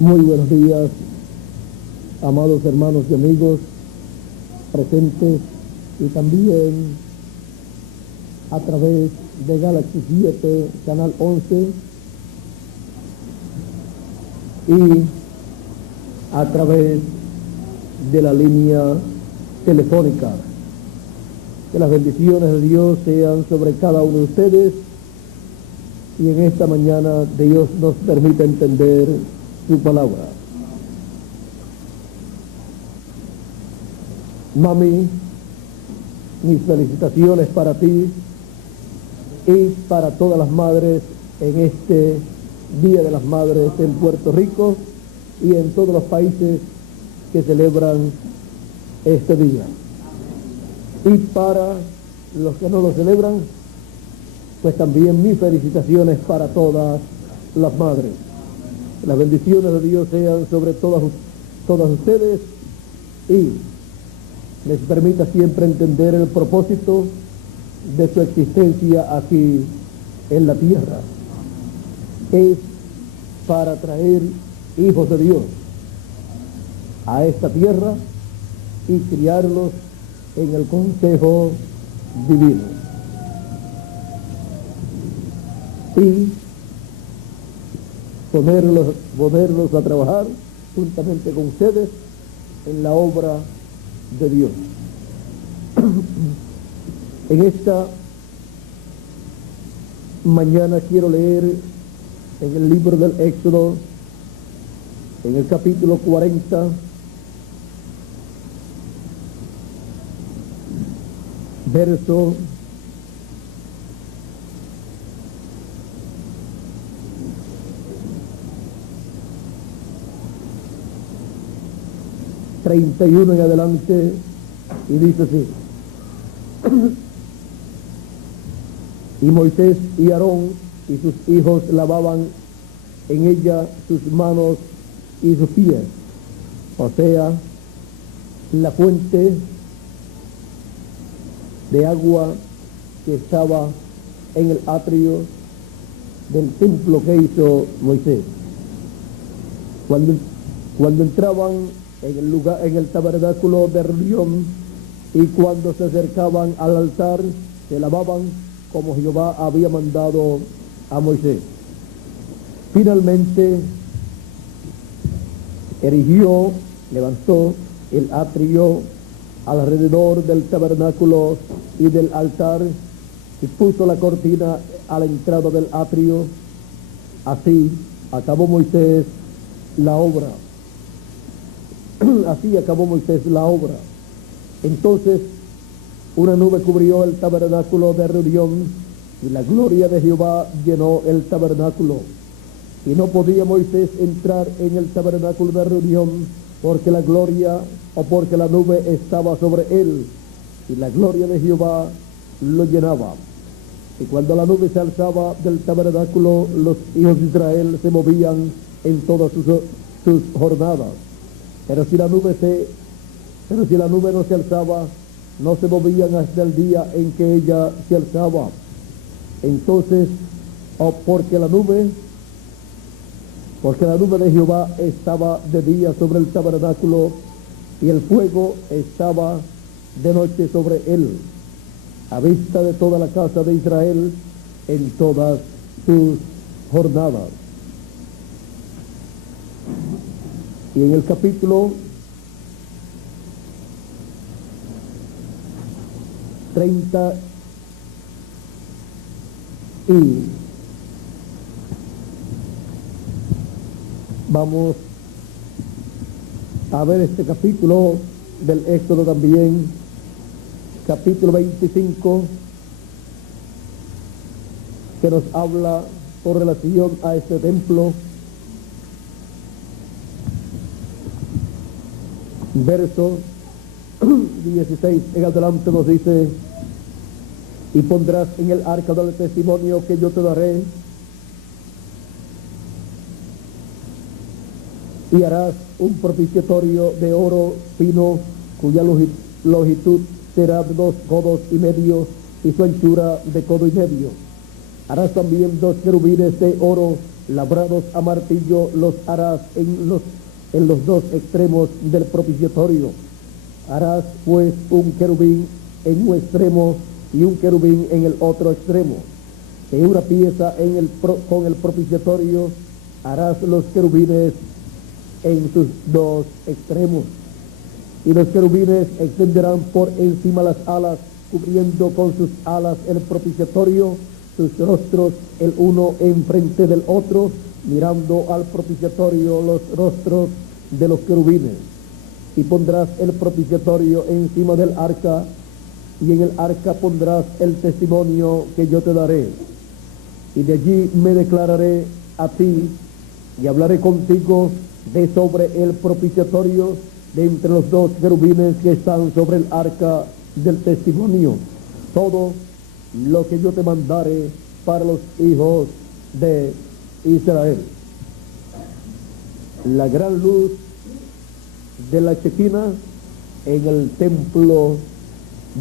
Muy buenos días, amados hermanos y amigos presentes y también a través de Galaxy 7, Canal 11 y a través de la línea telefónica. Que las bendiciones de Dios sean sobre cada uno de ustedes y en esta mañana Dios nos permite entender su palabra. Mami, mis felicitaciones para ti y para todas las madres en este Día de las Madres en Puerto Rico y en todos los países que celebran este día. Y para los que no lo celebran, pues también mis felicitaciones para todas las madres. Las bendiciones de Dios sean sobre todas ustedes y les permita siempre entender el propósito de su existencia aquí en la tierra. Es para traer hijos de Dios a esta tierra y criarlos en el consejo divino. Y ponerlos a trabajar juntamente con ustedes en la obra de Dios. En esta mañana quiero leer en el libro del Éxodo, en el capítulo 40, verso 31 en adelante, y dice así: y Moisés y Aarón y sus hijos lavaban en ella sus manos y sus pies, o sea, la fuente de agua que estaba en el atrio del templo que hizo Moisés. Cuando entraban en el tabernáculo de reunión y cuando se acercaban al altar, se lavaban como Jehová había mandado a Moisés. Finalmente levantó el atrio alrededor del tabernáculo y del altar y puso la cortina a la entrada del atrio. Así acabó Moisés la obra. Así acabó Moisés la obra. Entonces una nube cubrió el tabernáculo de reunión y la gloria de Jehová llenó el tabernáculo. Y no podía Moisés entrar en el tabernáculo de reunión porque la gloria o porque la nube estaba sobre él y la gloria de Jehová lo llenaba. Y cuando la nube se alzaba del tabernáculo, los hijos de Israel se movían en todas sus jornadas. Pero si la nube no se alzaba, no se movían hasta el día en que ella se alzaba. Entonces, porque la nube de Jehová estaba de día sobre el tabernáculo y el fuego estaba de noche sobre él, a vista de toda la casa de Israel en todas sus jornadas. Y en el capítulo 30 y vamos a ver este capítulo del Éxodo también, capítulo 25, que nos habla con relación a este templo. Verso 16 en adelante nos dice: y pondrás en el arca del testimonio que yo te daré, y harás un propiciatorio de oro fino, cuya longitud será de 2 codos y medio y su anchura de codo y medio. Harás también 2 querubines de oro labrados a martillo los harás en los dos extremos del propiciatorio. Harás pues un querubín en un extremo y un querubín en el otro extremo. En una pieza con el propiciatorio harás los querubines en sus dos extremos. Y los querubines extenderán por encima las alas, cubriendo con sus alas el propiciatorio, sus rostros el uno enfrente del otro, mirando al propiciatorio los rostros de los querubines. Y pondrás el propiciatorio encima del arca, y en el arca pondrás el testimonio que yo te daré. Y de allí me declararé a ti, y hablaré contigo de sobre el propiciatorio, de entre los dos querubines que están sobre el arca del testimonio, todo lo que yo te mandare para los hijos de Israel. La gran luz de la Chequina en el templo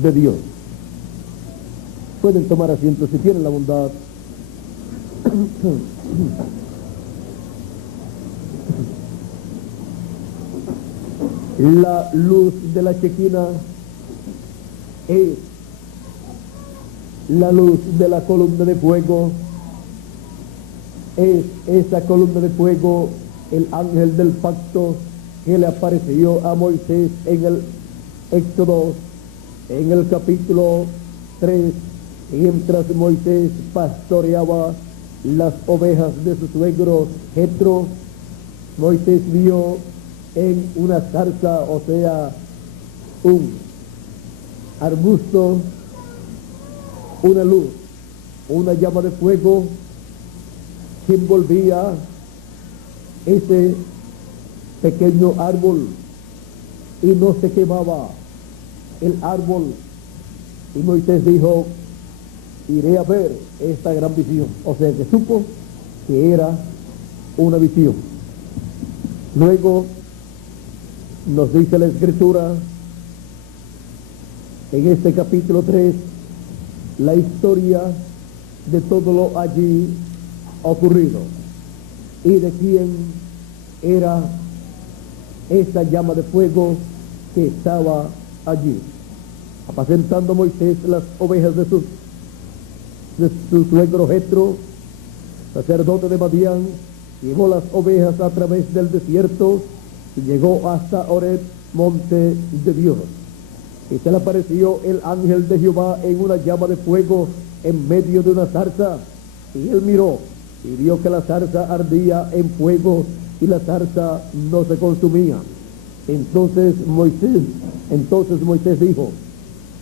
de Dios. Pueden tomar asiento si tienen la bondad. La luz de la Chequina es la luz de la columna de fuego. Es esa columna de fuego el ángel del pacto que le apareció a Moisés en el Éxodo, en el capítulo 3, mientras Moisés pastoreaba las ovejas de su suegro Jetro. Moisés vio en una zarza, o sea, un arbusto, una luz, una llama de fuego que envolvía ese pequeño árbol y no se quemaba el árbol. Y Moisés dijo: iré a ver esta gran visión. O sea que supo que era una visión. Luego nos dice la Escritura en este capítulo 3 la historia de todo lo allí ocurrido y de quién era esa llama de fuego que estaba allí. Apacentando Moisés las ovejas de su suegro Jetro, sacerdote de Madián, llevó las ovejas a través del desierto y llegó hasta Horeb, monte de Dios. Y se le apareció el ángel de Jehová en una llama de fuego en medio de una zarza. Y él miró y vio que la zarza ardía en fuego y la zarza no se consumía. Entonces Moisés dijo: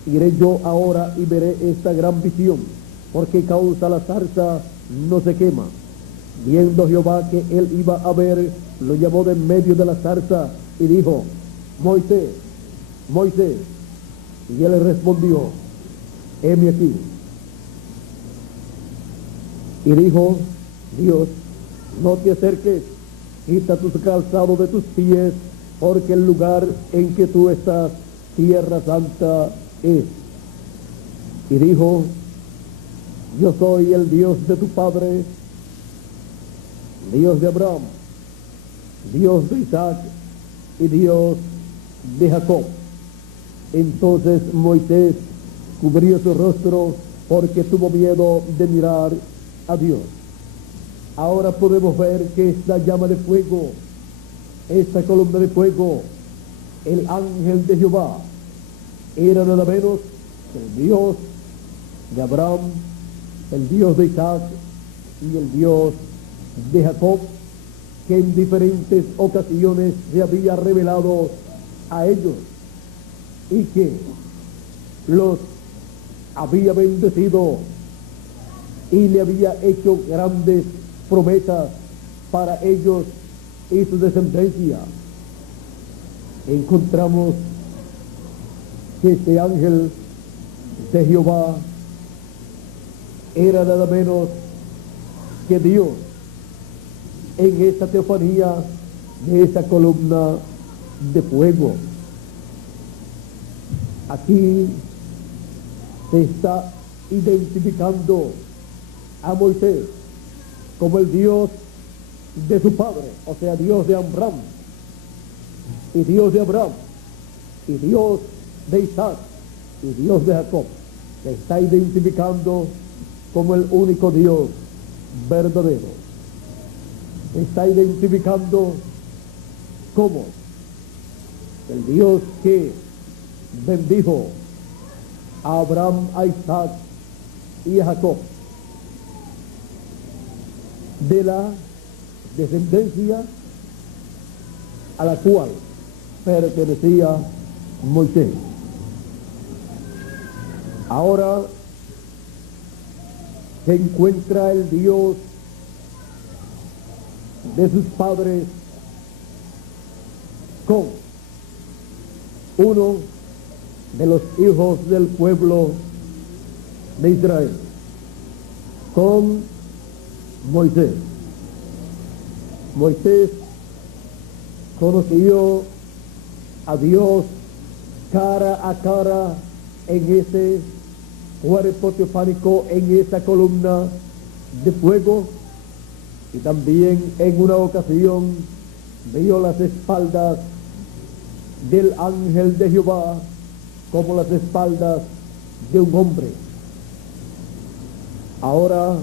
iré yo ahora y veré esta gran visión, porque causa la zarza no se quema. Viendo Jehová que él iba a ver, lo llamó de en medio de la zarza y dijo: Moisés, Moisés. Y él le respondió: heme aquí. Y dijo Dios: no te acerques, quita tu calzado de tus pies, porque el lugar en que tú estás, tierra santa es. Y dijo: yo soy el Dios de tu padre, Dios de Abraham, Dios de Isaac y Dios de Jacob. Entonces Moisés cubrió su rostro porque tuvo miedo de mirar a Dios. Ahora podemos ver que esta llama de fuego, esta columna de fuego, el ángel de Jehová, era nada menos que el Dios de Abraham, el Dios de Isaac y el Dios de Jacob, que en diferentes ocasiones se había revelado a ellos y que los había bendecido y le había hecho grandes promesas para ellos y su descendencia. Encontramos que este ángel de Jehová era nada menos que Dios en esta teofanía de esa columna de fuego. Aquí se está identificando a Moisés como el Dios de su padre, o sea, Dios de Abraham, y Dios de Abraham, y Dios de Isaac, y Dios de Jacob, se está identificando como el único Dios verdadero. Se está identificando como el Dios que bendijo a Abraham, a Isaac y a Jacob, de la descendencia a la cual pertenecía Moisés. Ahora se encuentra el Dios de sus padres con uno de los hijos del pueblo de Israel, con Moisés. Moisés conoció a Dios cara a cara en ese cuerpo teofánico, en esa columna de fuego, y también en una ocasión vio las espaldas del ángel de Jehová como las espaldas de un hombre. Ahora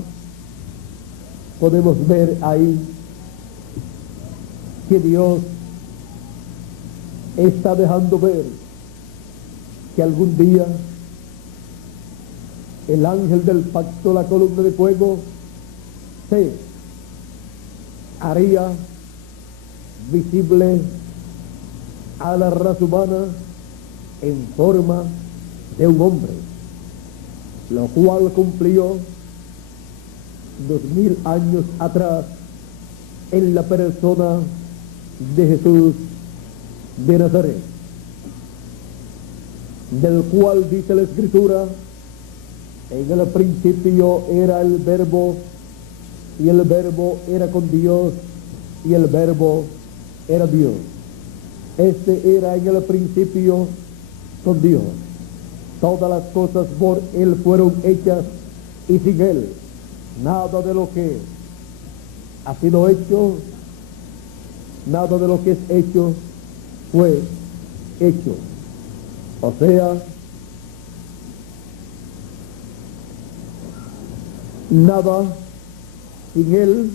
podemos ver ahí que Dios está dejando ver que algún día el ángel del pacto, la columna de fuego, se haría visible a la raza humana en forma de un hombre, lo cual cumplió 2000 años atrás en la persona de Jesús de Nazaret, del cual dice la Escritura: en el principio era el Verbo, y el Verbo era con Dios, y el Verbo era Dios. Este era en el principio con Dios. Todas las cosas por Él fueron hechas, y sin Él nada de lo que ha sido hecho, nada de lo que es hecho fue hecho. O sea, nada sin Él,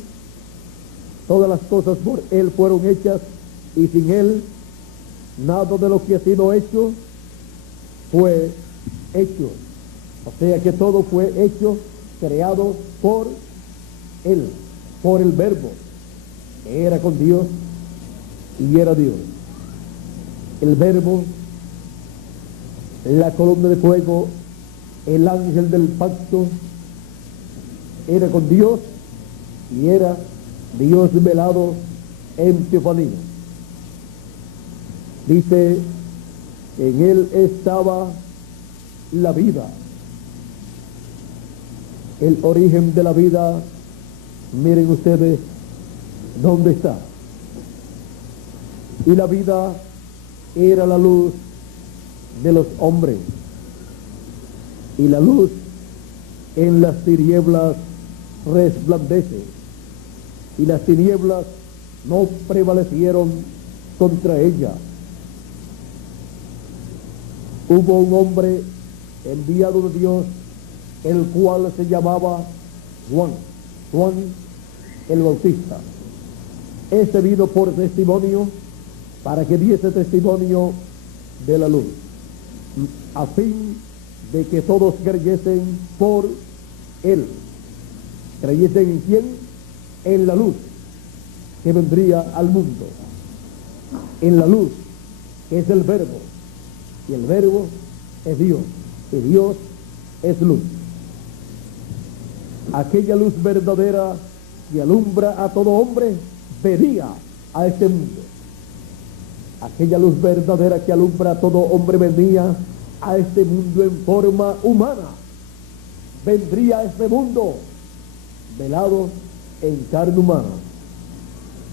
todas las cosas por Él fueron hechas, y sin Él nada de lo que ha sido hecho fue hecho. O sea que todo fue hecho, creado por Él, por el Verbo. Era con Dios y era Dios. El Verbo, la columna de fuego, el ángel del pacto, era con Dios y era Dios velado en teofanía. Dice: en Él estaba la vida. El origen de la vida, miren ustedes dónde está. Y la vida era la luz de los hombres, y la luz en las tinieblas resplandece, y las tinieblas no prevalecieron contra ella. Hubo un hombre enviado de Dios, el cual se llamaba Juan el Bautista. Este vino por testimonio, para que diese testimonio de la luz, a fin de que todos creyesen por él. ¿Creyesen en quién? En la luz que vendría al mundo, en la luz que es el Verbo, y el Verbo es Dios, y Dios es luz. Aquella luz verdadera que alumbra a todo hombre venía a este mundo. Aquella luz verdadera que alumbra a todo hombre venía a este mundo en forma humana. Vendría a este mundo velado en carne humana.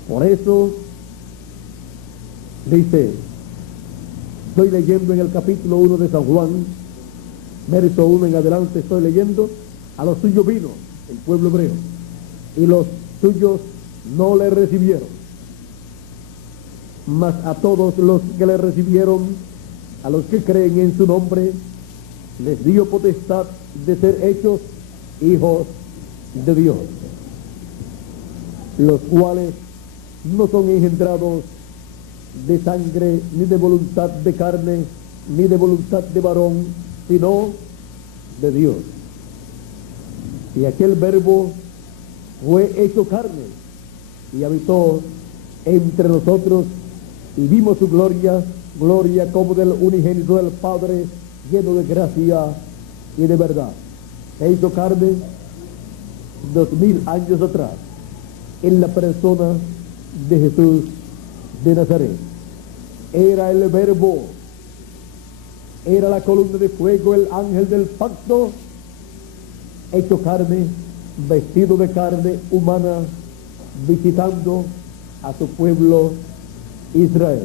Por eso dice, estoy leyendo en el capítulo 1 de San Juan, verso 1 en adelante, estoy leyendo: a los suyos vino el pueblo hebreo, y los suyos no le recibieron. Mas a todos los que le recibieron, a los que creen en su nombre, les dio potestad de ser hechos hijos de Dios, los cuales no son engendrados de sangre, ni de voluntad de carne, ni de voluntad de varón, sino de Dios. Y aquel verbo fue hecho carne y habitó entre nosotros, y vimos su gloria, gloria como del unigénito del Padre, lleno de gracia y de verdad. Se hizo carne 2000 años atrás, en la persona de Jesús de Nazaret. Era el verbo, era la columna de fuego, el ángel del pacto, hecho carne, vestido de carne humana, visitando a su pueblo Israel.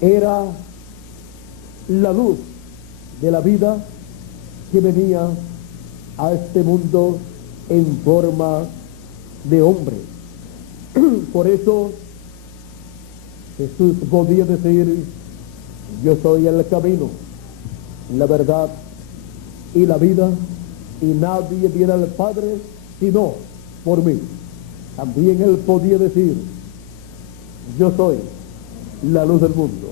Era la luz de la vida que venía a este mundo en forma de hombre. Por eso Jesús podía decir: yo soy el camino, la verdad y la vida, y nadie viene al Padre sino por mí. También él podía decir: yo soy la luz del mundo,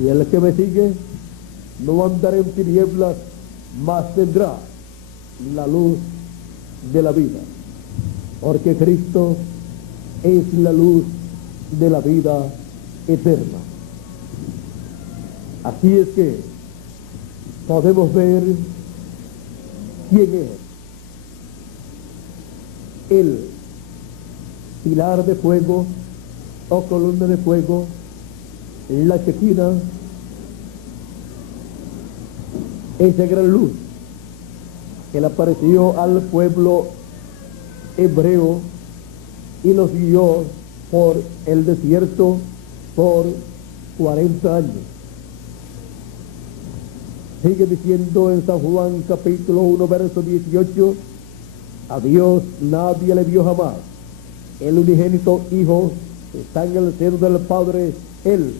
y el que me sigue no andará en tinieblas, mas tendrá la luz de la vida, porque Cristo es la luz de la vida eterna. Así es que podemos ver quién es el pilar de fuego o columna de fuego, la Shekinah, esa gran luz que le apareció al pueblo hebreo y los guió por el desierto por 40 años. Sigue diciendo en San Juan capítulo 1 verso 18: a Dios nadie le vio jamás, el unigénito Hijo está en el seno del Padre, Él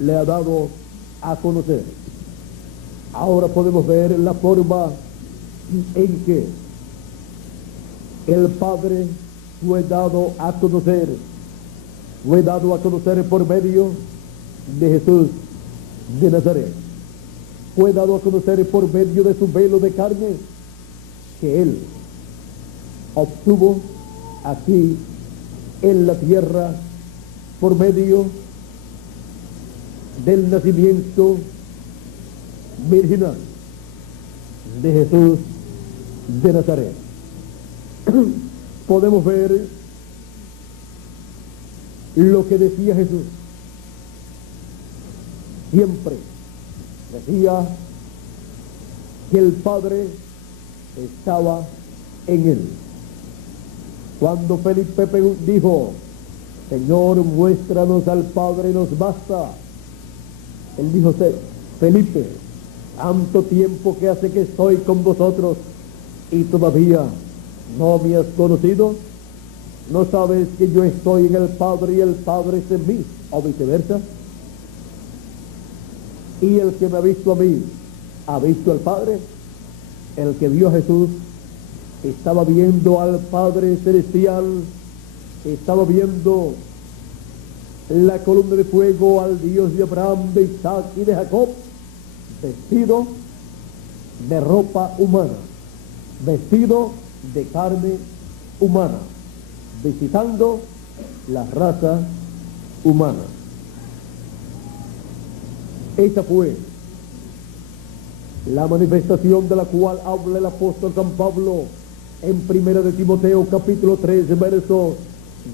le ha dado a conocer. Ahora podemos ver la forma en que el Padre fue dado a conocer por medio de Jesús de Nazaret. Fue dado a conocer por medio de su velo de carne que Él obtuvo aquí en la tierra por medio del nacimiento virginal de Jesús de Nazaret. Podemos ver lo que decía Jesús. Siempre decía que el Padre estaba en él. Cuando Felipe dijo: Señor, muéstranos al Padre, nos basta, él dijo: Felipe, tanto tiempo que hace que estoy con vosotros y todavía no me has conocido. ¿No sabes que yo estoy en el Padre y el Padre es en mí? O viceversa. Y el que me ha visto a mí, ha visto al Padre. El que vio a Jesús estaba viendo al Padre celestial, estaba viendo la columna de fuego, al Dios de Abraham, de Isaac y de Jacob, vestido de ropa humana, vestido de carne humana, visitando la raza humana. Esa fue la manifestación de la cual habla el apóstol San Pablo en 1 de Timoteo capítulo 3 versos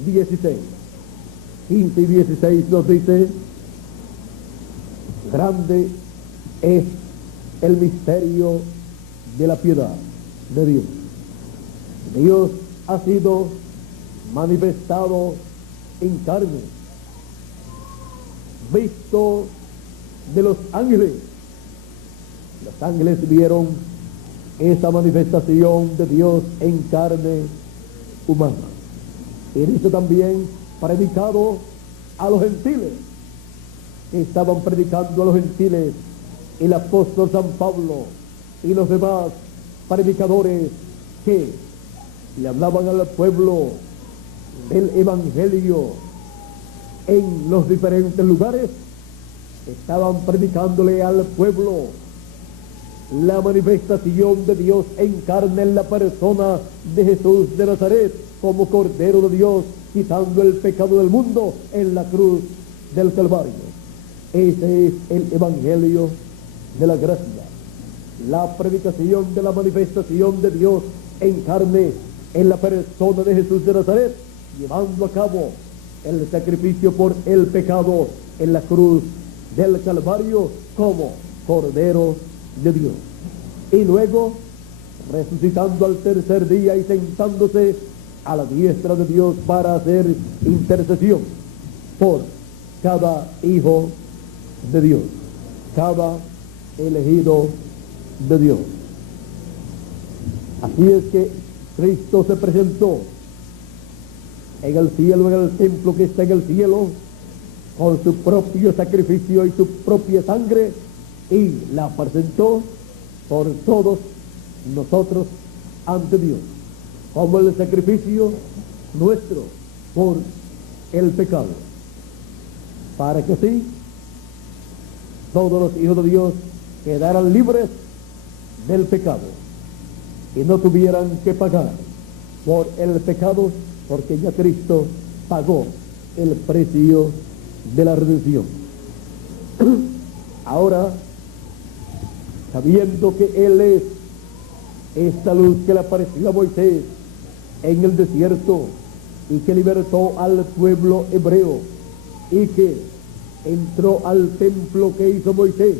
16, 15 y 16 nos dice: grande es el misterio de la piedad de Dios. Dios ha sido manifestado en carne, visto de los ángeles. Los ángeles vieron esa manifestación de Dios en carne humana. Y dice también, predicado a los gentiles. Estaban predicando a los gentiles el apóstol San Pablo y los demás predicadores que le hablaban al pueblo del evangelio en los diferentes lugares. Estaban predicándole al pueblo la manifestación de Dios en carne en la persona de Jesús de Nazaret, como Cordero de Dios, quitando el pecado del mundo en la cruz del Calvario. Ese es el evangelio de la gracia, la predicación de la manifestación de Dios en carne en la persona de Jesús de Nazaret, llevando a cabo el sacrificio por el pecado en la cruz del Calvario como Cordero de Dios. Y luego resucitando al tercer día y sentándose a la diestra de Dios para hacer intercesión por cada hijo de Dios, cada elegido de Dios. Así es que Cristo se presentó en el cielo, en el templo que está en el cielo, con su propio sacrificio y su propia sangre, y la presentó por todos nosotros ante Dios, como el sacrificio nuestro por el pecado, para que así todos los hijos de Dios quedaran libres del pecado y no tuvieran que pagar por el pecado, porque ya Cristo pagó el precio de la redención. Ahora, sabiendo que Él es esta luz que le apareció a Moisés en el desierto y que libertó al pueblo hebreo y que entró al templo que hizo Moisés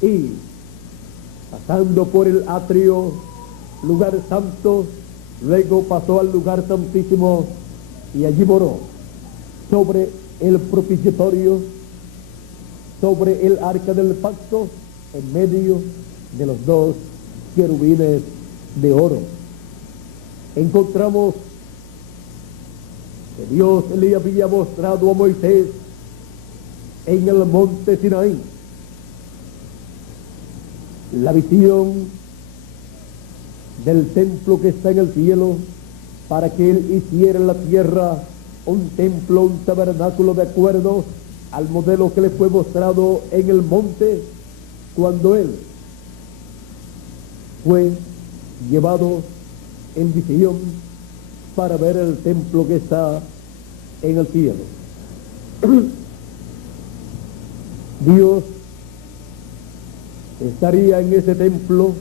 y pasando por el atrio, lugar santo, luego pasó al lugar santísimo y allí moró sobre el propiciatorio, sobre el arca del pacto, en medio de los dos querubines de oro. Encontramos que Dios le había mostrado a Moisés en el monte Sinaí la visión del templo que está en el cielo, para que él hiciera en la tierra un templo, un tabernáculo de acuerdo al modelo que le fue mostrado en el monte cuando él fue llevado en visión para ver el templo que está en el cielo. Dios estaría en ese templo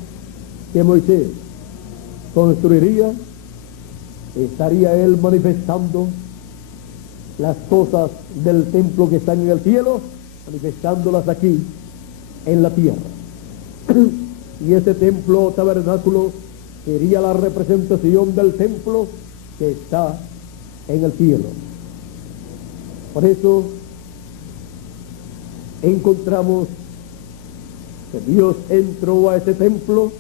que Moisés construiría, estaría él manifestando las cosas del templo que están en el cielo, manifestándolas aquí en la tierra. Y ese templo tabernáculo sería la representación del templo que está en el cielo. Por eso encontramos que Dios entró a ese templo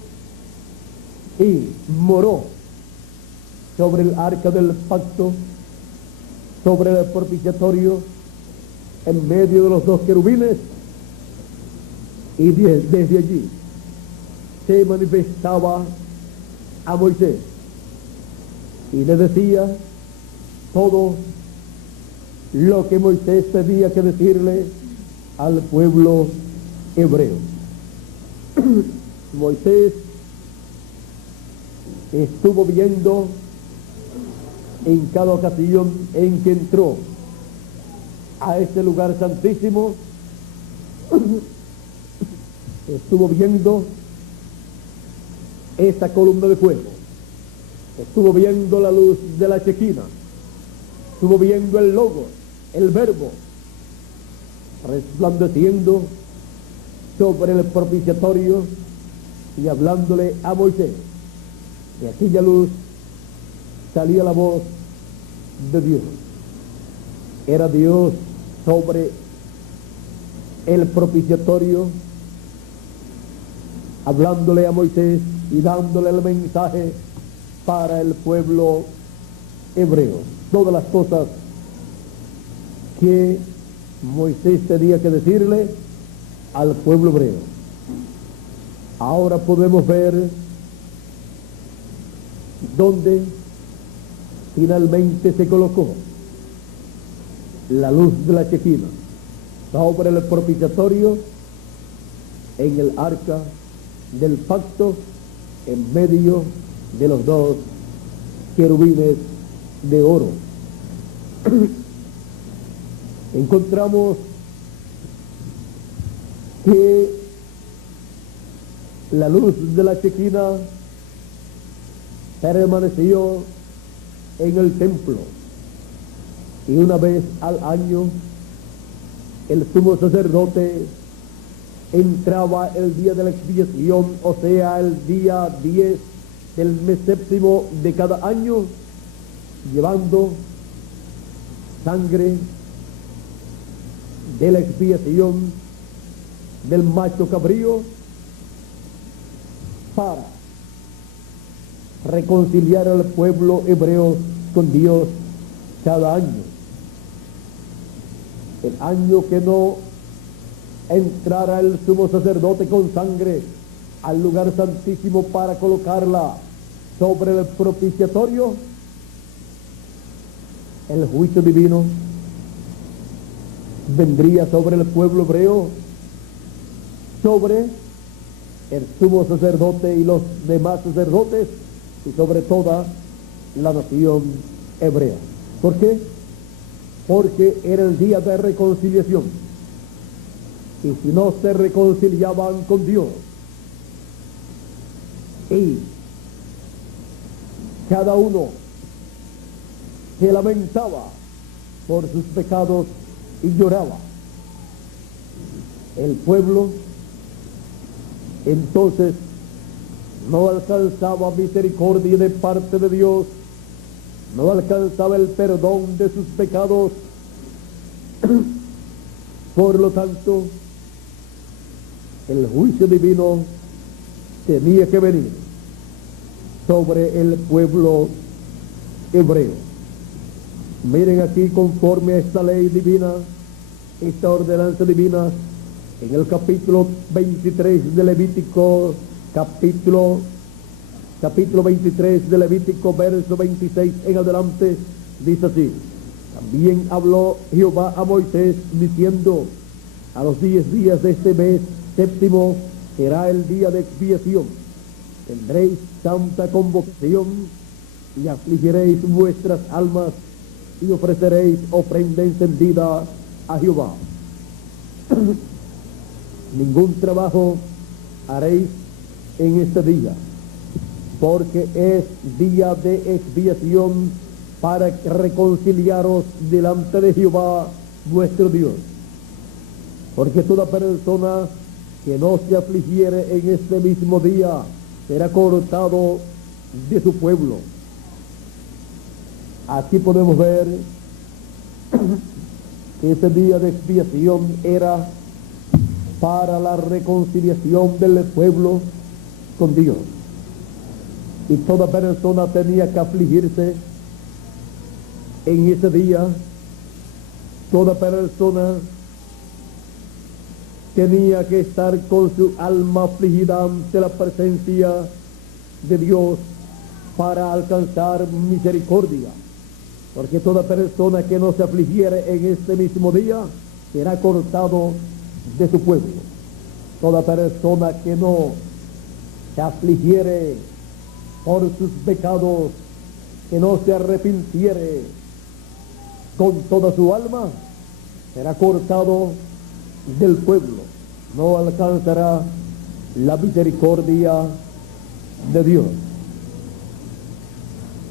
y moró sobre el arca del pacto, sobre el propiciatorio, en medio de los dos querubines, y desde allí se manifestaba a Moisés y le decía todo lo que Moisés tenía que decirle al pueblo hebreo. Moisés estuvo viendo en cada ocasión en que entró a este lugar santísimo, estuvo viendo esta columna de fuego, estuvo viendo la luz de la Shequina, estuvo viendo el logo, el verbo, resplandeciendo sobre el propiciatorio y hablándole a Moisés. De aquella luz salía la voz de Dios. Era Dios sobre el propiciatorio, hablándole a Moisés y dándole el mensaje para el pueblo hebreos. Todas las cosas que Moisés tenía que decirle al pueblo hebreo. Ahora podemos ver dónde finalmente se colocó la luz de la Shekinah sobre el propiciatorio en el arca del pacto, en medio de los dos querubines de oro. Encontramos que la luz de la Shekinah permaneció en el templo, y una vez al año el sumo sacerdote entraba el día de la expiación, o sea, el día 10 del mes séptimo de cada año, llevando sangre de la expiación del macho cabrío para reconciliar al pueblo hebreo con Dios cada año. El año que no entrara el sumo sacerdote con sangre al lugar santísimo para colocarla sobre el propiciatorio, el juicio divino vendría sobre el pueblo hebreo, sobre el sumo sacerdote y los demás sacerdotes, y sobre toda la nación hebrea. ¿Por qué? Porque era el día de reconciliación, y si no se reconciliaban con Dios, y cada uno se lamentaba por sus pecados y lloraba, el pueblo entonces no alcanzaba misericordia de parte de Dios, no alcanzaba el perdón de sus pecados. Por lo tanto, el juicio divino tenía que venir sobre el pueblo hebreo. Miren aquí, conforme a esta ley divina, esta ordenanza divina, en el capítulo 23 de Levítico, capítulo 23 de Levítico, verso 26 en adelante, dice así: también habló Jehová a Moisés diciendo, a los 10 días de este mes séptimo será el día de expiación, tendréis santa convocación y afligiréis vuestras almas y ofreceréis ofrenda encendida a Jehová. Ningún trabajo haréis en este día, porque es día de expiación para reconciliaros delante de Jehová vuestro Dios. Porque toda persona que no se afligiere en este mismo día será cortado de su pueblo. Aquí podemos ver que ese día de expiación era para la reconciliación del pueblo con Dios, y toda persona tenía que afligirse en ese día. Toda persona tenía que estar con su alma afligida ante la presencia de Dios para alcanzar misericordia, porque toda persona que no se afligiere en este mismo día será cortado de su pueblo. Toda persona que no se afligiere por sus pecados, que no se arrepintiere con toda su alma, será cortado del pueblo, no alcanzará la misericordia de Dios.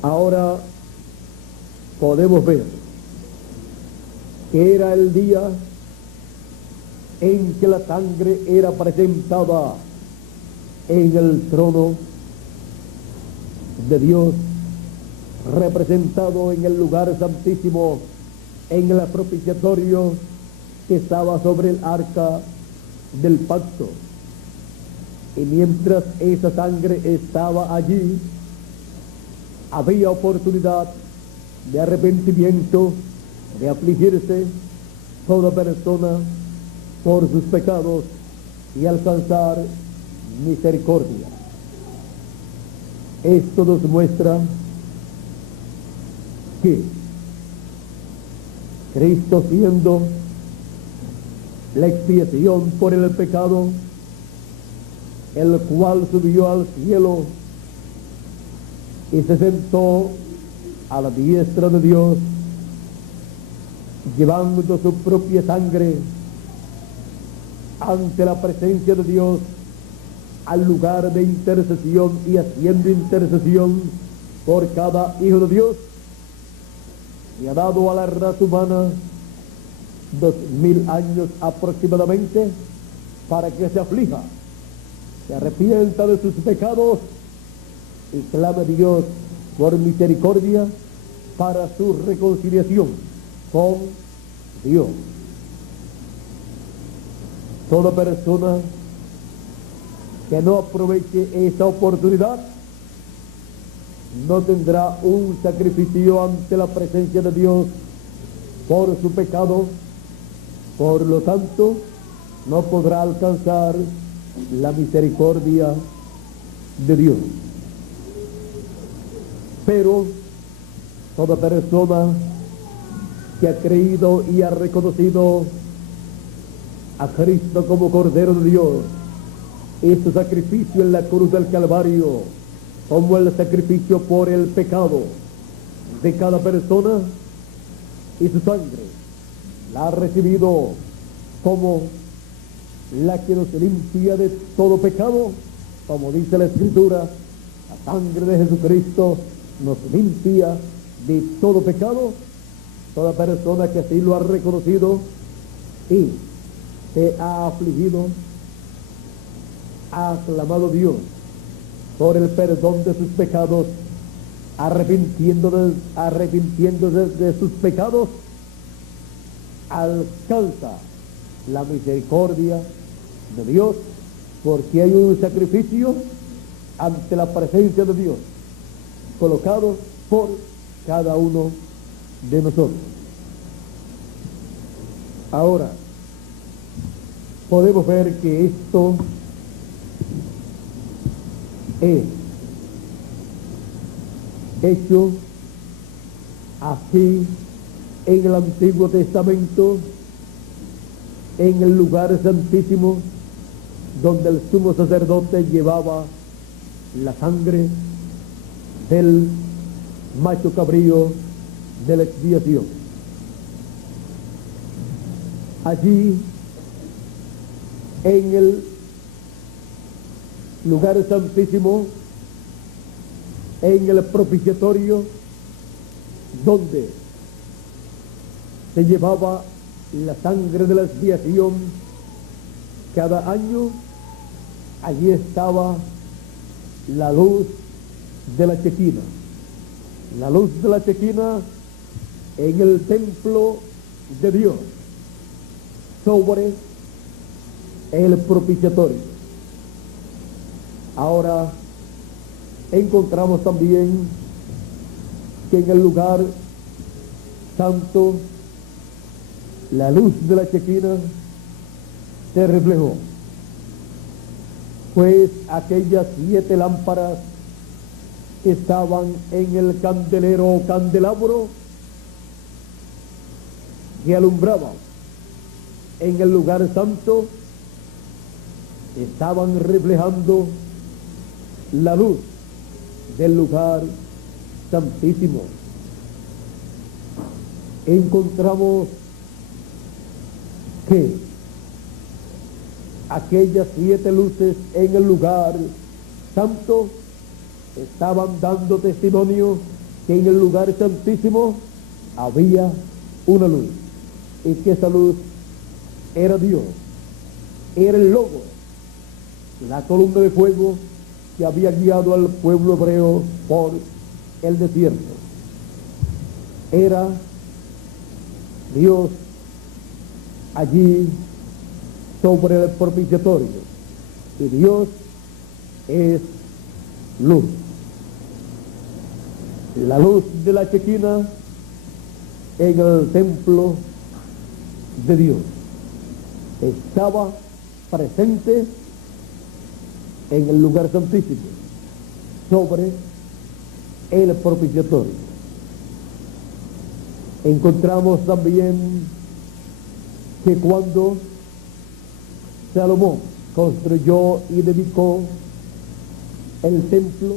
Ahora podemos ver que era el día en que la sangre era presentada en el trono de Dios, representado en el lugar santísimo, en el propiciatorio que estaba sobre el arca del pacto. Y mientras esa sangre estaba allí, había oportunidad de arrepentimiento, de afligirse toda persona por sus pecados y alcanzar misericordia. Esto nos muestra que Cristo, siendo la expiación por el pecado, el cual subió al cielo y se sentó a la diestra de Dios, llevando su propia sangre ante la presencia de Dios al lugar de intercesión y haciendo intercesión por cada hijo de Dios, y ha dado a la raza humana 2000 años aproximadamente para que se aflija, se arrepienta de sus pecados y clame a Dios por misericordia para su reconciliación con Dios. Toda persona que no aproveche esa oportunidad no tendrá un sacrificio ante la presencia de Dios por su pecado, por lo tanto no podrá alcanzar la misericordia de Dios. Pero toda persona que ha creído y ha reconocido a Cristo como Cordero de Dios y su sacrificio en la cruz del Calvario como el sacrificio por el pecado de cada persona, y su sangre la ha recibido como la que nos limpia de todo pecado, como dice la Escritura, la sangre de Jesucristo nos limpia de todo pecado. Toda persona que así lo ha reconocido y se ha afligido, ha aclamado a Dios por el perdón de sus pecados, arrepintiéndose de sus pecados, alcanza la misericordia de Dios, porque hay un sacrificio ante la presencia de Dios colocado por cada uno de nosotros. Ahora podemos ver que esto es hecho así en el Antiguo Testamento, en el lugar santísimo, donde el sumo sacerdote llevaba la sangre del macho cabrío de la expiación. Allí, en el lugar santísimo, en el propiciatorio, donde se llevaba la sangre de la expiación cada año, allí estaba la luz de la chequina. La luz de la chequina en el templo de Dios, sobre el propiciatorio. Ahora encontramos también que en el lugar santo la luz de la chequina se reflejó, pues aquellas 7 lámparas que estaban en el candelero o candelabro que alumbraban en el lugar santo estaban reflejando la luz del lugar santísimo. Encontramos que aquellas 7 luces en el lugar santo estaban dando testimonio que en el lugar santísimo había una luz, y que esa luz era Dios, era el Logos, la columna de fuego que había guiado al pueblo hebreo por el desierto. Era Dios allí sobre el propiciatorio, y Dios es luz. La luz de la chequina en el templo de Dios. Estaba presente en el lugar santísimo, sobre el propiciatorio. Encontramos también que cuando Salomón construyó y dedicó el templo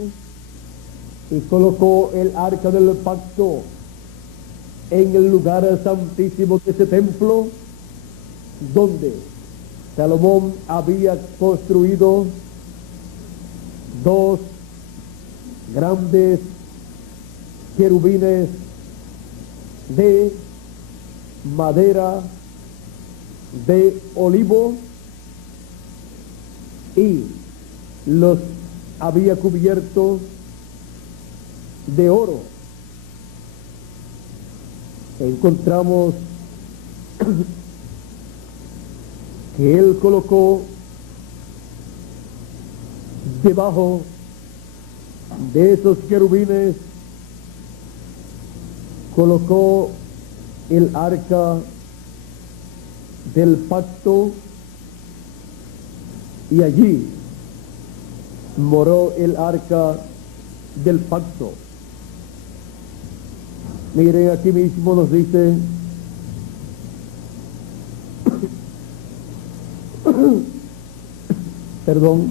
y colocó el arca del pacto en el lugar santísimo de ese templo, donde Salomón había construido dos grandes querubines de madera de olivo, y los había cubierto de oro. Encontramos que él colocó debajo de esos querubines, colocó el arca del pacto, y allí moró el arca del pacto. Miren, aquí mismo nos dice perdón,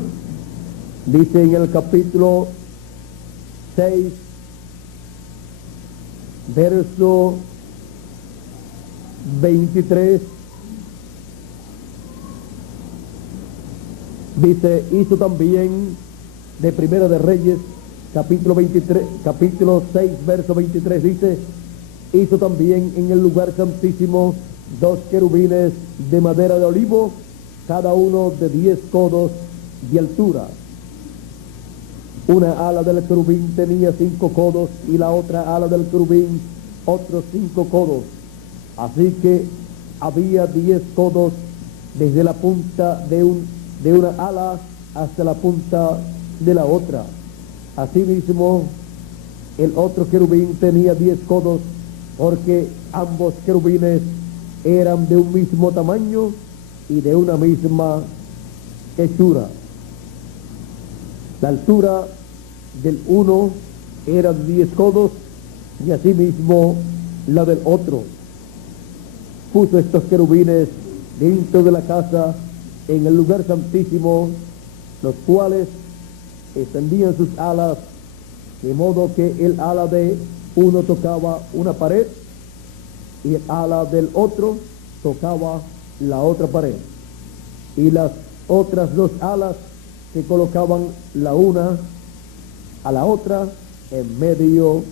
dice en el capítulo 6, verso 23, dice, hizo también de Primera de Reyes, capítulo 23, capítulo 6, verso 23, dice, hizo también en el lugar santísimo dos querubines de madera de olivo, cada uno de 10 codos de altura. Una ala del querubín tenía 5 codos y la otra ala del querubín otros 5 codos. Así que había 10 codos desde la punta de una ala hasta la punta de la otra. Asimismo, el otro querubín tenía 10 codos, porque ambos querubines eran de un mismo tamaño y de una misma hechura. La altura del uno era de 10 codos y asimismo la del otro. Puso estos querubines dentro de la casa en el lugar santísimo, los cuales extendían sus alas, de modo que el ala de uno tocaba una pared y el ala del otro tocaba la otra pared, y las otras dos alas se colocaban la una a la otra en medio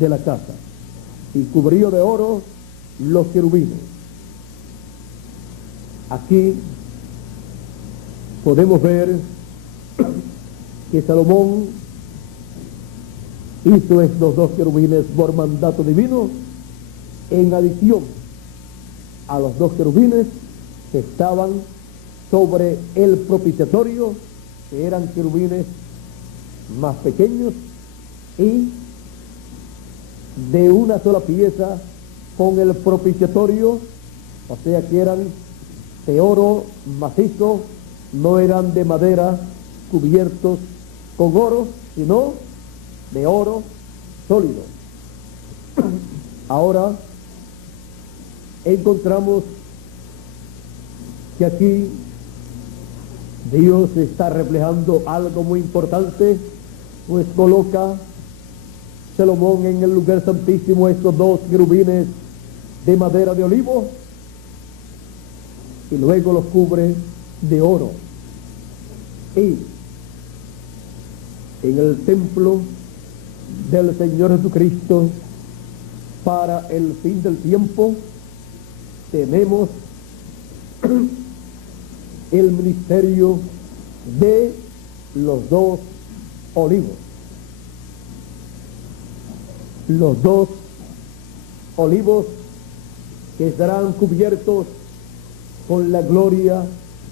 de la casa, y cubrió de oro los querubines. Aquí podemos ver que Salomón hizo estos dos querubines por mandato divino, en adición a los dos querubines que estaban sobre el propiciatorio, que eran querubines más pequeños y de una sola pieza con el propiciatorio, o sea que eran de oro macizo, no eran de madera cubiertos con oro, sino de oro sólido. Ahora encontramos que aquí Dios está reflejando algo muy importante, pues coloca Salomón en el lugar santísimo estos dos querubines de madera de olivo y luego los cubre de oro. Y en el templo del Señor Jesucristo, para el fin del tiempo, tenemos el ministerio de los dos olivos. Los dos olivos que estarán cubiertos con la gloria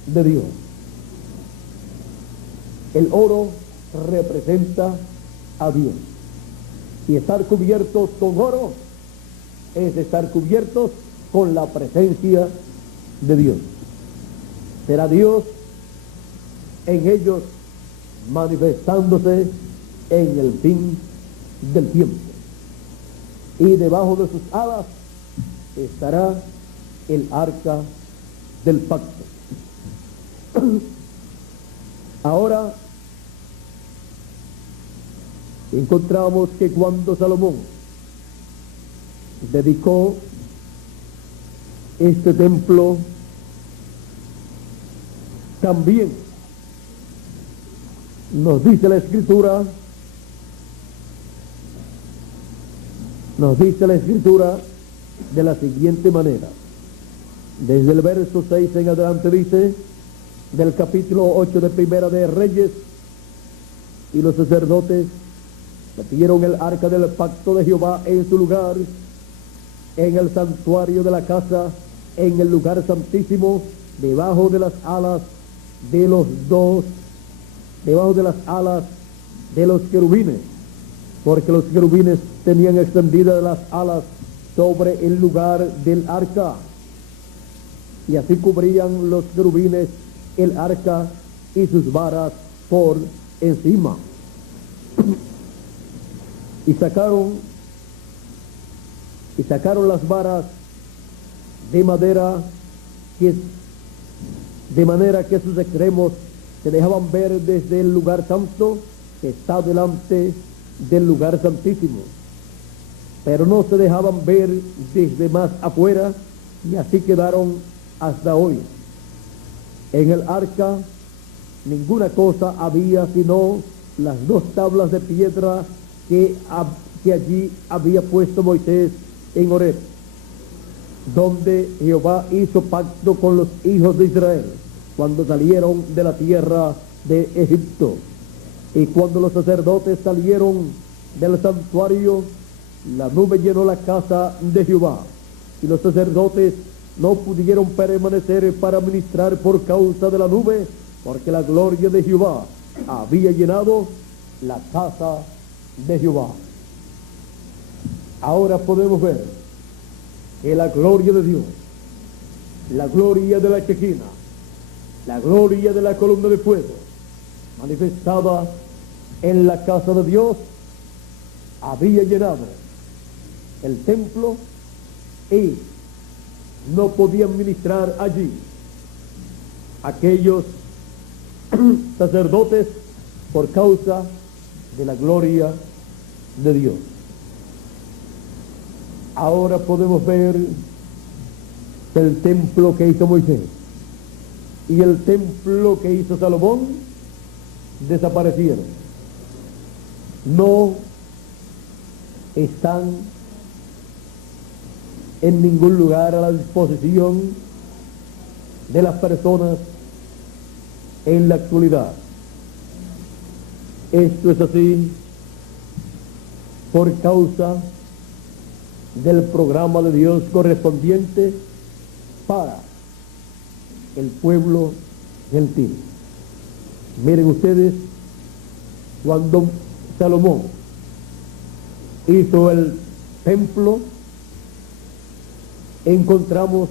de Dios. El oro representa a Dios, y estar cubiertos con oro es estar cubiertos con la presencia de Dios. Será Dios en ellos manifestándose en el fin del tiempo. Y debajo de sus alas estará el arca del pacto. Ahora encontramos que cuando Salomón dedicó este templo, también nos dice la Escritura de la siguiente manera. Desde el verso 6 en adelante dice, del capítulo 8 de Primera de Reyes: y los sacerdotes metieron el arca del pacto de Jehová en su lugar, en el santuario de la casa, en el lugar santísimo, debajo de las alas de los querubines, porque los querubines tenían extendidas las alas sobre el lugar del arca, y así cubrían los querubines el arca y sus varas por encima. Y sacaron las varas de madera, de manera que sus extremos se dejaban ver desde el lugar santo que está delante del lugar santísimo, pero no se dejaban ver desde más afuera, y así quedaron hasta hoy. En el arca ninguna cosa había sino las 2 tablas de piedra que allí había puesto Moisés en Horeb, donde Jehová hizo pacto con los hijos de Israel cuando salieron de la tierra de Egipto. Y cuando los sacerdotes salieron del santuario, la nube llenó la casa de Jehová, y los sacerdotes no pudieron permanecer para ministrar por causa de la nube, porque la gloria de Jehová había llenado la casa de Jehová. Ahora podemos ver que la gloria de Dios, la gloria de la Shekinah, la gloria de la columna de fuego, manifestada en la casa de Dios, había llenado el templo, y no podían ministrar allí aquellos sacerdotes por causa de la gloria de Dios. Ahora podemos ver el templo que hizo Moisés y el templo que hizo Salomón desaparecieron. No están en ningún lugar a la disposición de las personas en la actualidad. Esto es así por causa del programa de Dios correspondiente para el pueblo gentil. Miren ustedes, cuando Salomón hizo el templo, encontramos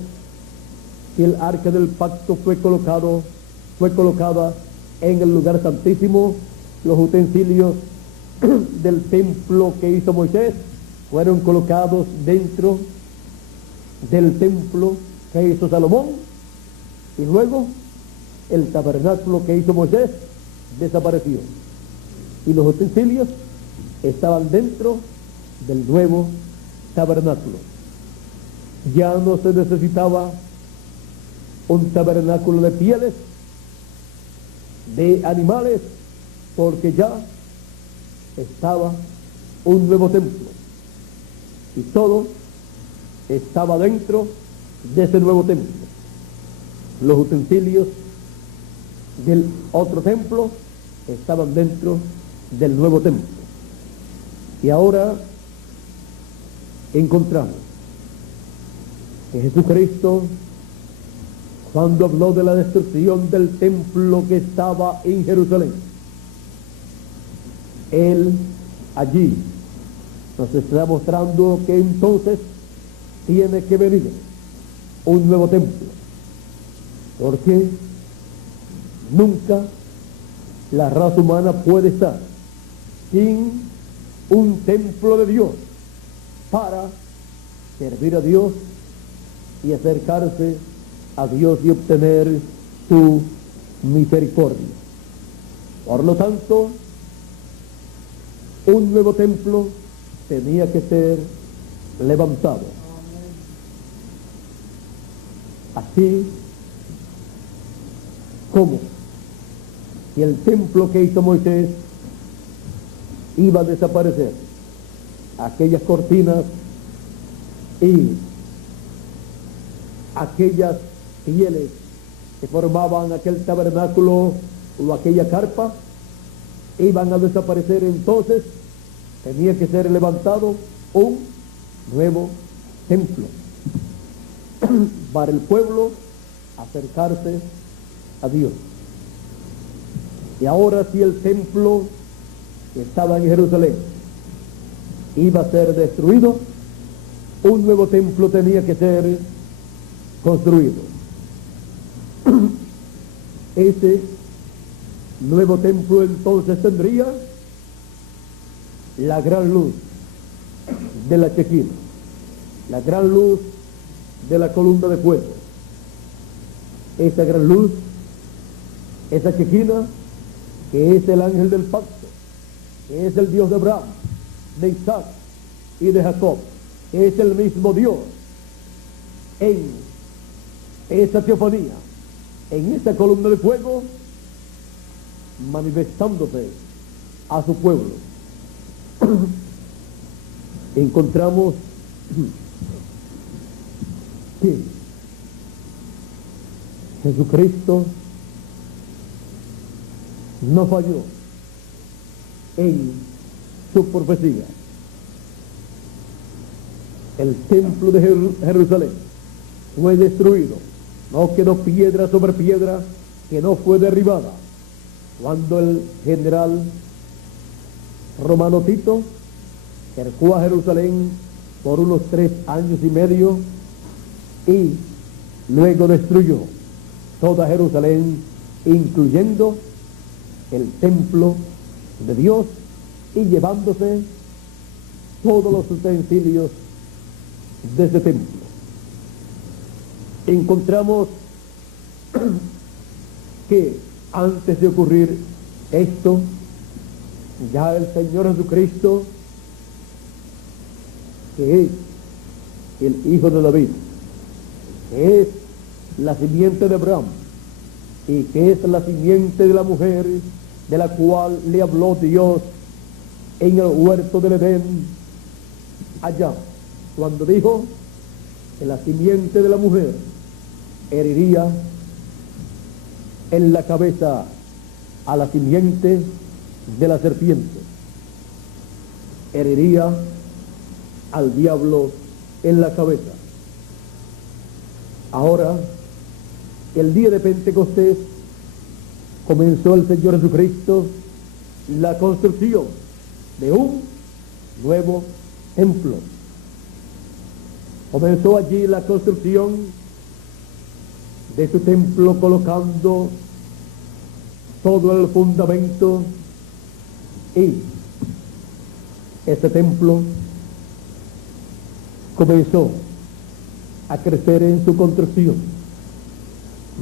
que el arca del pacto fue colocada en el lugar santísimo. Los utensilios del templo que hizo Moisés fueron colocados dentro del templo que hizo Salomón, y luego el tabernáculo que hizo Moisés desapareció, y los utensilios estaban dentro del nuevo tabernáculo. Ya no se necesitaba un tabernáculo de pieles de animales, porque ya estaba un nuevo templo, y todo estaba dentro de ese nuevo templo. Los utensilios del otro templo estaban dentro del nuevo templo. Y ahora encontramos que Jesucristo, cuando habló de la destrucción del templo que estaba en Jerusalén, Él allí nos está mostrando que entonces tiene que venir un nuevo templo, porque nunca la raza humana puede estar sin un templo de Dios para servir a Dios y acercarse a Dios y obtener su misericordia. Por lo tanto, un nuevo templo tenía que ser levantado. Así como si el templo que hizo Moisés iba a desaparecer, aquellas cortinas y aquellas pieles que formaban aquel tabernáculo o aquella carpa iban a desaparecer, entonces tenía que ser levantado un nuevo templo para el pueblo acercarse a Dios. Y ahora, si el templo que estaba en Jerusalén iba a ser destruido, un nuevo templo tenía que ser construido. Ese nuevo templo entonces tendría la gran luz de la Chequina, la gran luz de la columna de fuego. Esa gran luz, esa Chequina, que es el ángel del pacto, que es el Dios de Abraham, de Isaac y de Jacob, es el mismo Dios en esa teofanía, en esa columna de fuego, manifestándose a su pueblo. Encontramos que Jesucristo no falló en su profecía. El templo de Jerusalén fue destruido, no quedó piedra sobre piedra que no fue derribada, cuando el general romano Tito cercó a Jerusalén por unos 3 años y medio y luego destruyó toda Jerusalén, incluyendo el templo de Dios, y llevándose todos los utensilios de ese templo. Encontramos que antes de ocurrir esto, ya el Señor Jesucristo, que es el Hijo de David, que es la simiente de Abraham y que es la simiente de la mujer de la cual le habló Dios en el huerto del Edén, allá, cuando dijo que la simiente de la mujer heriría en la cabeza a la simiente de la serpiente, heriría al diablo en la cabeza. Ahora, el día de Pentecostés, comenzó el Señor Jesucristo la construcción de un nuevo templo. Comenzó allí la construcción de su templo, colocando todo el fundamento, y este templo comenzó a crecer en su construcción.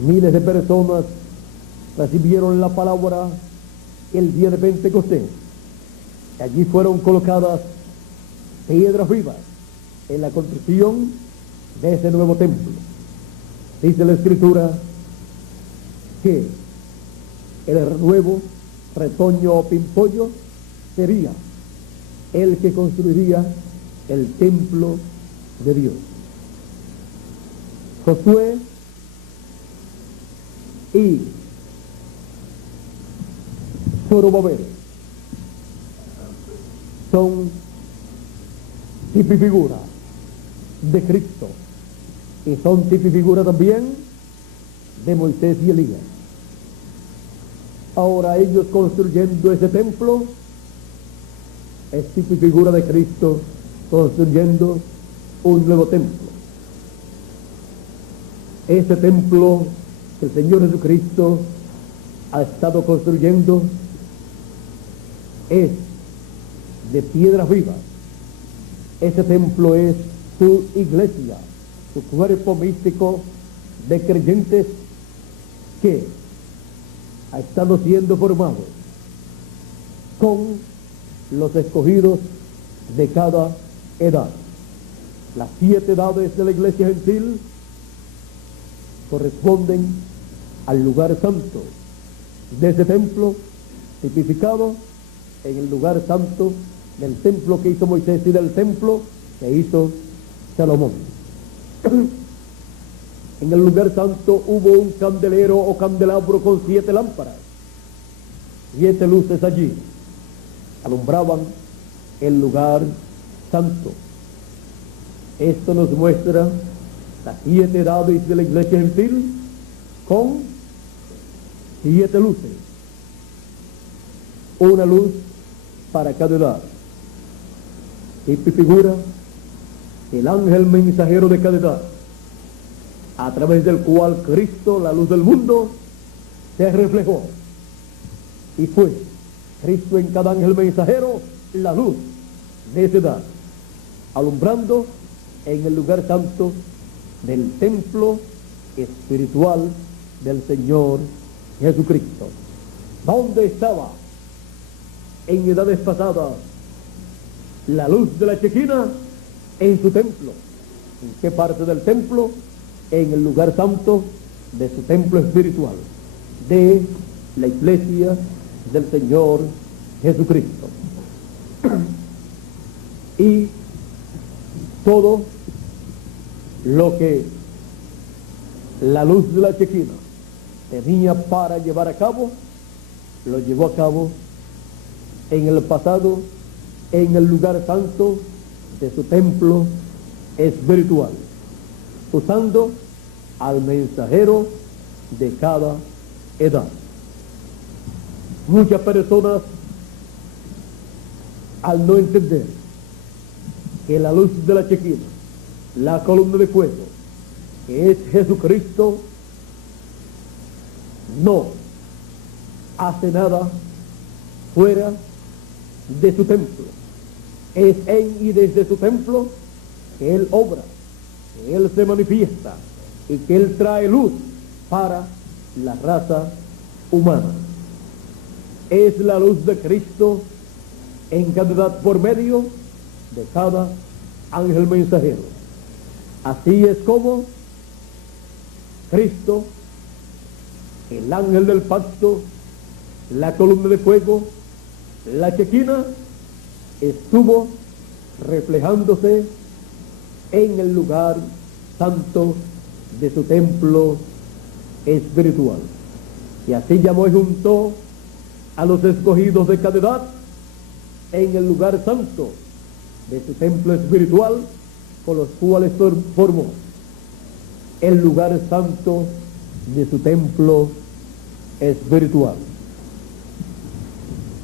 Miles de personas recibieron la palabra el día de Pentecostés. Allí fueron colocadas piedras vivas en la construcción de ese nuevo templo. Dice la Escritura que el nuevo retoño o pimpollo sería el que construiría el templo de Dios. Josué y Zorobabel son tipo y figura de Cristo, y son tipo y figura también de Moisés y Elías. Ahora ellos construyendo ese templo es tipo y figura de Cristo construyendo un nuevo templo. Ese templo que el Señor Jesucristo ha estado construyendo es de piedras vivas. Ese templo es su iglesia, su cuerpo místico de creyentes que ha estado siendo formado con los escogidos de cada edad. Las 7 edades de la iglesia gentil corresponden al lugar santo de ese templo, tipificado en el lugar santo del templo que hizo Moisés y del templo que hizo Salomón. En el lugar santo hubo un candelero o candelabro con 7 lámparas, 7 luces allí alumbraban el lugar santo. Esto nos muestra las 7 edades de la iglesia gentil con 7 luces, una luz para cada edad. Y figura el ángel mensajero de cada edad, a través del cual Cristo, la luz del mundo, se reflejó. Y fue Cristo en cada ángel mensajero la luz de esa edad, alumbrando en el lugar santo del templo espiritual del Señor Jesucristo. ¿Dónde estaba en edades pasadas la luz de la Chequina? En su templo. ¿En qué parte del templo? En el lugar santo de su templo espiritual, de la iglesia del Señor Jesucristo. Y todo lo que la luz de la Chequina tenía para llevar a cabo, lo llevó a cabo en el pasado, en el lugar santo de su templo espiritual, usando al mensajero de cada edad. Muchas personas, al no entender que la luz de la Chequina, la columna de fuego, que es Jesucristo, no hace nada fuera de su templo. Es en y desde su templo que Él obra, que Él se manifiesta y que Él trae luz para la raza humana. Es la luz de Cristo en cada edad por medio de cada ángel mensajero. Así es como Cristo, el ángel del pacto, la columna de fuego, la Chequina, estuvo reflejándose en el lugar santo de su templo espiritual. Y así llamó y juntó a los escogidos de cada edad en el lugar santo de su templo espiritual, con los cuales formó el lugar santo de su templo espiritual.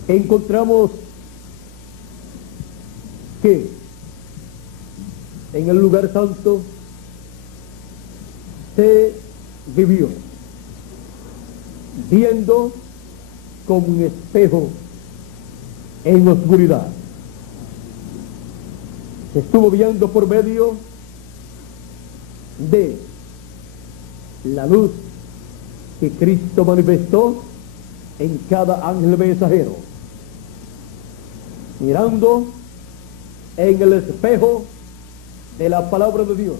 Encontramos que en el lugar santo se vivió viendo como un espejo en oscuridad. Se estuvo viendo por medio de la luz que Cristo manifestó en cada ángel mensajero, mirando en el espejo de la palabra de Dios,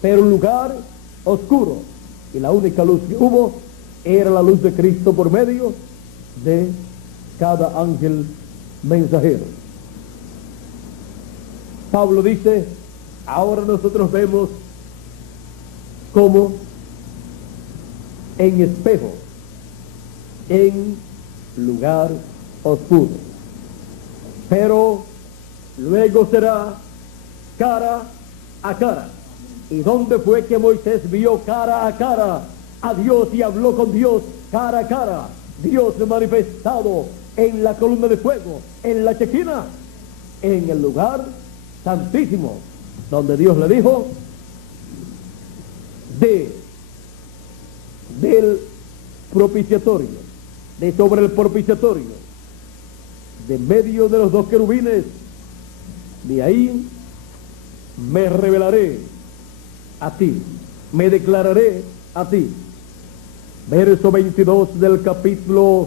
pero un lugar oscuro, y la única luz que hubo era la luz de Cristo por medio de cada ángel mensajero. Pablo dice, ahora nosotros vemos como en espejo, en lugar oscuro, pero luego será cara a cara. ¿Y dónde fue que Moisés vio cara a cara a Dios y habló con Dios cara a cara? Dios manifestado en la columna de fuego, en la Chequina, en el lugar santísimo, donde Dios le dijo, de propiciatorio, de sobre el propiciatorio, de medio de los dos querubines, de ahí me revelaré a ti, me declararé a ti. Verso 22 del capítulo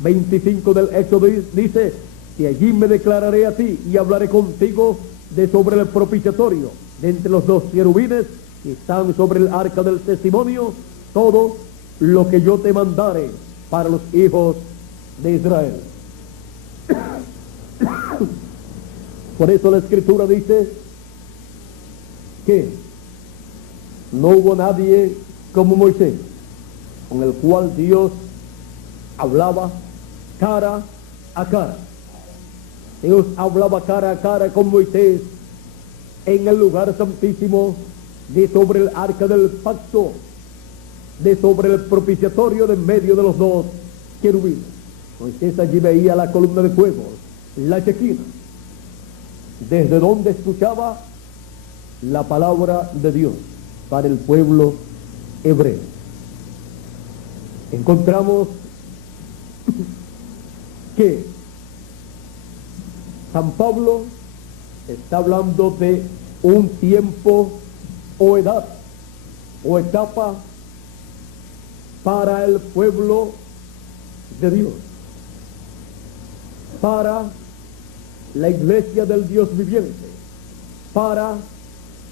25 del Éxodo dice, que allí me declararé a ti y hablaré contigo de sobre el propiciatorio, de entre los dos querubines que están sobre el arca del testimonio, todo lo que yo te mandare para los hijos de Israel. Por eso la Escritura dice que no hubo nadie como Moisés, con el cual Dios hablaba cara a cara. Dios hablaba cara a cara con Moisés en el lugar santísimo, de sobre el arca del pacto, de sobre el propiciatorio, de en medio de los dos querubines. Moisés allí veía la columna de fuego, la Shequina, desde donde escuchaba la palabra de Dios para el pueblo hebreo. Encontramos que San Pablo está hablando de un tiempo o edad o etapa para el pueblo de Dios, para la iglesia del Dios viviente, para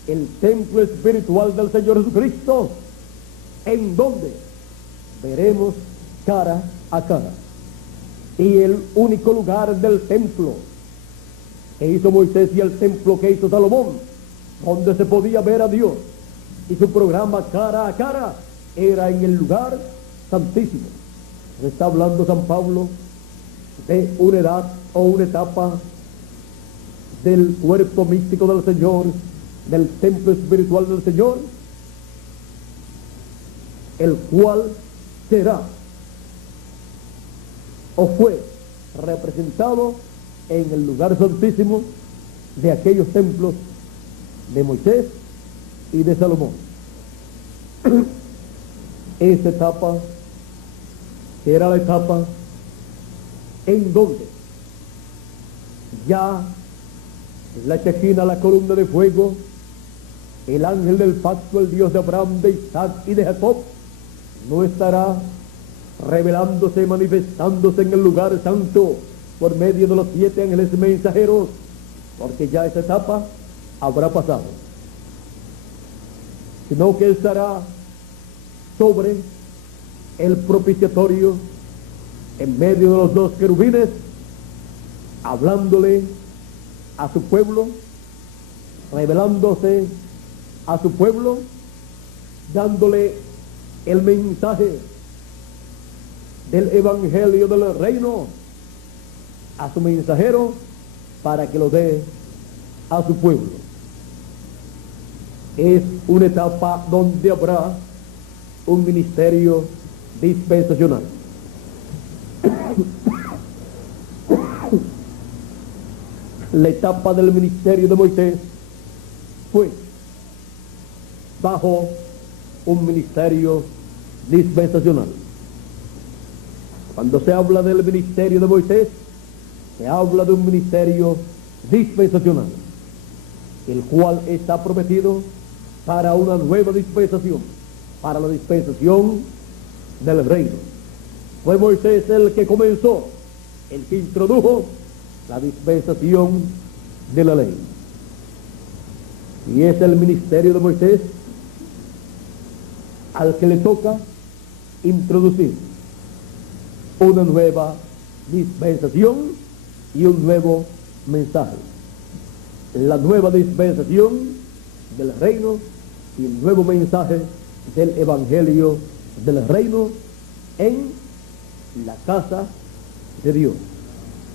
el templo espiritual del Señor Jesucristo, en donde veremos cara a cara. Y el único lugar del templo que hizo Moisés y el templo que hizo Salomón, donde se podía ver a Dios y su programa cara a cara, era en el lugar santísimo. Está hablando San Pablo de una edad o una etapa del cuerpo místico del Señor, del templo espiritual del Señor, el cual será o fue representado en el lugar santísimo de aquellos templos de Moisés y de Salomón. Esa etapa era la etapa en donde ya la Shequina, la columna de fuego, el ángel del pacto, el Dios de Abraham, de Isaac y de Jacob, no estará revelándose, manifestándose en el lugar santo por medio de los 7 ángeles mensajeros, porque ya esa etapa habrá pasado, sino que estará sobre el propiciatorio, en medio de los dos querubines, hablándole a su pueblo, revelándose a su pueblo, dándole el mensaje del evangelio del reino a su mensajero, para que lo dé a su pueblo. Es una etapa donde habrá un ministerio dispensacional. La etapa del ministerio de Moisés fue bajo un ministerio dispensacional. Cuando se habla del ministerio de Moisés, se habla de un ministerio dispensacional, el cual está prometido para una nueva dispensación, para la dispensación del reino. Fue Moisés el que comenzó, el que introdujo la dispensación de la ley. Y es el ministerio de Moisés al que le toca introducir una nueva dispensación y un nuevo mensaje. La nueva dispensación del reino y el nuevo mensaje del evangelio del reino en la casa de Dios,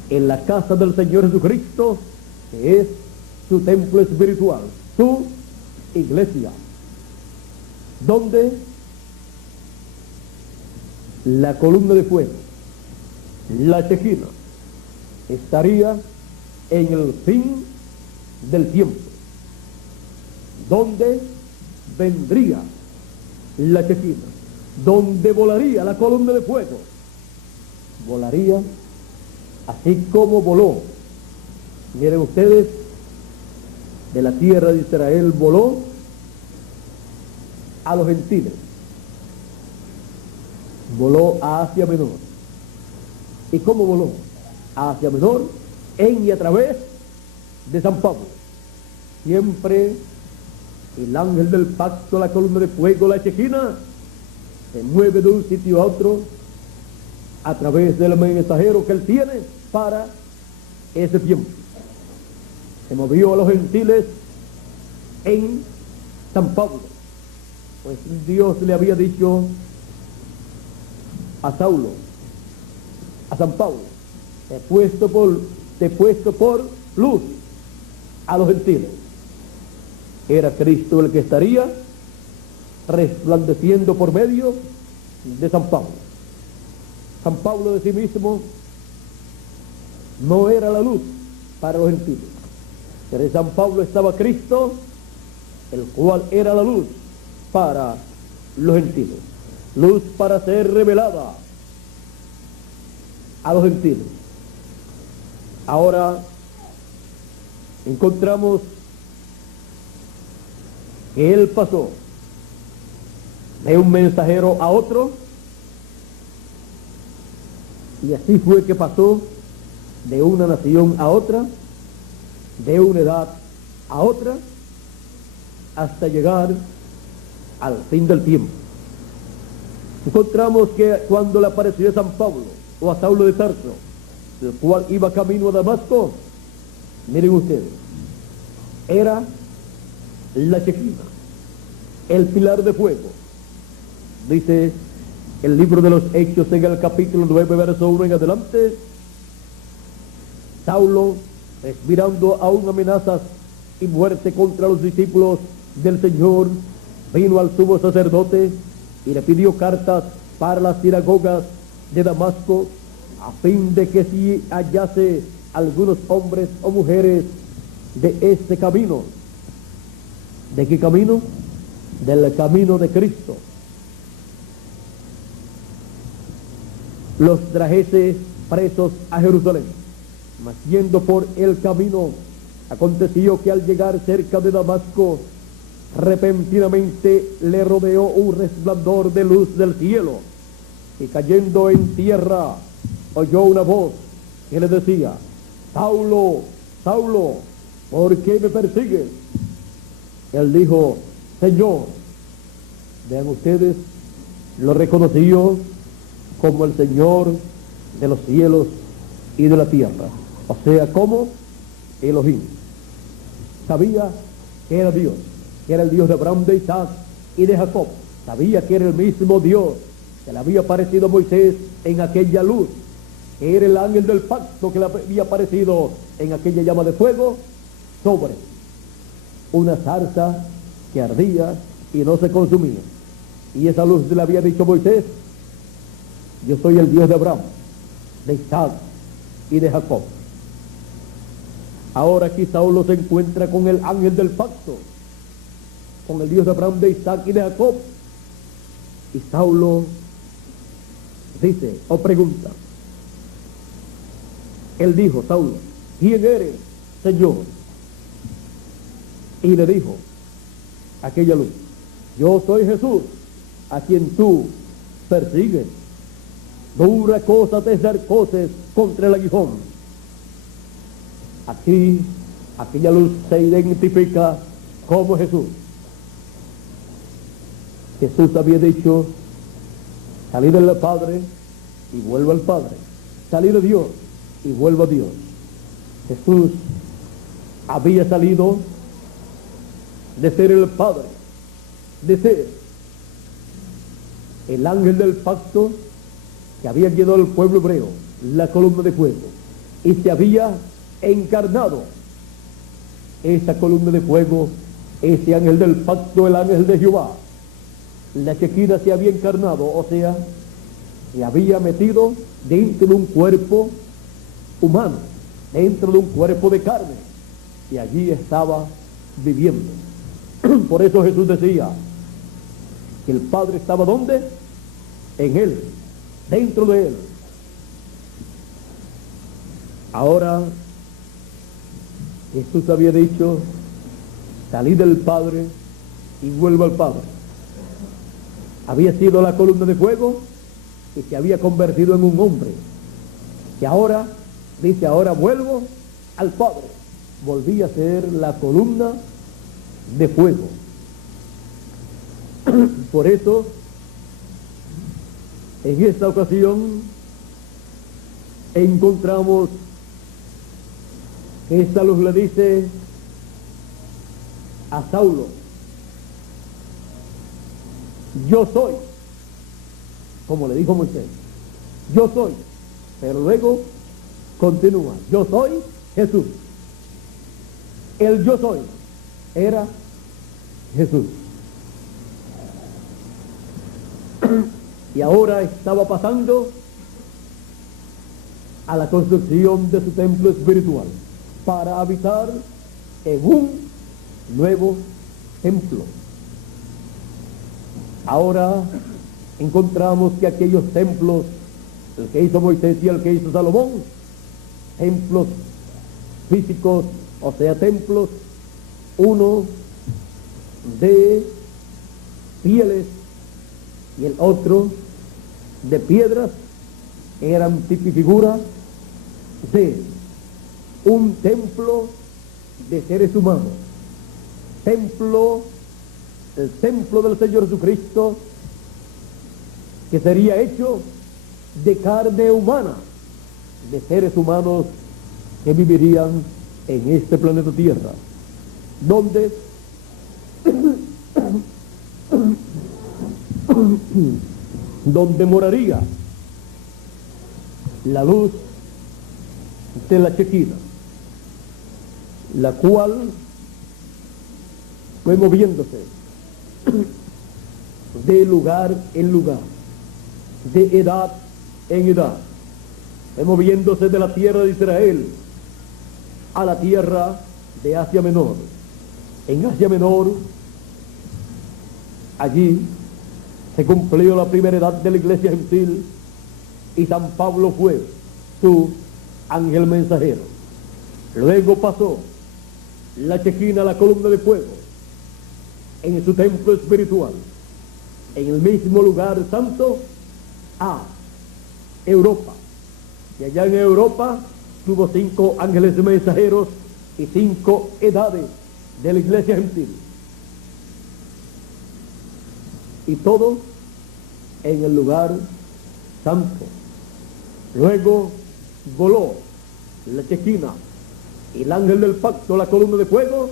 en la casa del Señor Jesucristo, que es su templo espiritual, su iglesia, donde la columna de fuego, la Shequina, estaría en el fin del tiempo, donde vendría la Shequina, donde volaría la columna de fuego. Volaría así como voló. Miren ustedes, de la tierra de Israel voló a los gentiles. Voló a Asia Menor. ¿Y cómo voló? A Asia Menor, en y a través de San Pablo. Siempre el ángel del pacto, la columna de fuego, la Shekinah, se mueve de un sitio a otro a través del mensajero que él tiene para ese tiempo. Se movió a los gentiles en San Pablo, pues Dios le había dicho a Saulo, a San Pablo: te he puesto por luz a los gentiles. Era Cristo el que estaría resplandeciendo por medio de San Pablo. San Pablo de sí mismo no era la luz para los gentiles, pero en San Pablo estaba Cristo, el cual era la luz para los gentiles, luz para ser revelada a los gentiles. Ahora encontramos que él pasó de un mensajero a otro, y así fue que pasó de una nación a otra, de una edad a otra, hasta llegar al fin del tiempo. Encontramos que cuando le apareció a San Pablo o a Saulo de Tarso, el cual iba camino a Damasco, miren ustedes, era la Shekinah, el pilar de fuego. Dice el libro de los Hechos en el capítulo 9, verso 1 en adelante: Saulo, respirando aún amenazas y muerte contra los discípulos del Señor, vino al sumo sacerdote y le pidió cartas para las sinagogas de Damasco, a fin de que si hallase algunos hombres o mujeres de este camino. ¿De qué camino? Del camino de Cristo. Los trajese presos a Jerusalén. Mas yendo por el camino, aconteció que al llegar cerca de Damasco, repentinamente le rodeó un resplandor de luz del cielo, y cayendo en tierra, oyó una voz que le decía: Saulo, Saulo, ¿por qué me persigues? Él dijo: Señor. Vean ustedes, lo reconoció como el Señor de los cielos y de la tierra, o sea, como Elohim. Sabía que era Dios, que era el Dios de Abraham, de Isaac y de Jacob. Sabía que era el mismo Dios que le había aparecido a Moisés en aquella luz, que era el ángel del pacto que le había aparecido en aquella llama de fuego sobre una zarza que ardía y no se consumía. Y esa luz le había dicho a Moisés: yo soy el Dios de Abraham, de Isaac y de Jacob. Ahora aquí Saulo se encuentra con el ángel del pacto, con el Dios de Abraham, de Isaac y de Jacob. Y Saulo dice o pregunta, él dijo: Saulo, ¿quién eres, Señor? Y le dijo aquella luz: yo soy Jesús, a quien tú persigues. Dura cosa te dar cosas contra el aguijón. Aquí, aquella luz se identifica como Jesús. Jesús había dicho: salí del Padre y vuelvo al Padre, salí de Dios y vuelvo a Dios. Jesús había salido de ser el Padre, de ser el ángel del pacto que había guiado al pueblo hebreo, la columna de fuego, y se había encarnado. Esa columna de fuego, ese ángel del pacto, el ángel de Jehová, la Shekinah, se había encarnado, o sea, se había metido dentro de un cuerpo humano, dentro de un cuerpo de carne, y allí estaba viviendo. Por eso Jesús decía que el Padre estaba ¿dónde? en Él, dentro de Él. Ahora, Jesús había dicho, salí del Padre y vuelvo al Padre. Había sido la columna de fuego y se había convertido en un hombre. Y ahora, dice, ahora vuelvo al Padre. Volví a ser la columna de fuego. Por eso, en esta ocasión, encontramos que esta luz le dice a Saulo, yo soy, como le dijo Moisés, yo soy, pero luego continúa, yo soy Jesús. El yo soy era Jesús. Y ahora estaba pasando a la construcción de su templo espiritual para habitar en un nuevo templo. Ahora encontramos que aquellos templos, el que hizo Moisés y el que hizo Salomón, templos físicos, o sea, templos, uno de pieles y el otro de piedras, eran tipo y figura de un templo de seres humanos. El templo del Señor Jesucristo, que sería hecho de carne humana, de seres humanos que vivirían en este planeta Tierra, donde moraría la luz de la Shekinah, la cual fue moviéndose de lugar en lugar, de edad en edad, fue moviéndose de la tierra de Israel a la tierra de Asia Menor. En Asia Menor, allí se cumplió la primera edad de la iglesia gentil y San Pablo fue su ángel mensajero. Luego pasó la Shekinah, la columna de fuego, en su templo espiritual, en el mismo lugar santo, a Europa. Y allá en Europa tuvo 5 ángeles mensajeros y 5 edades de la iglesia gentil. Y todo en el lugar santo. Luego voló la Shekinah y el ángel del pacto, la columna de fuego,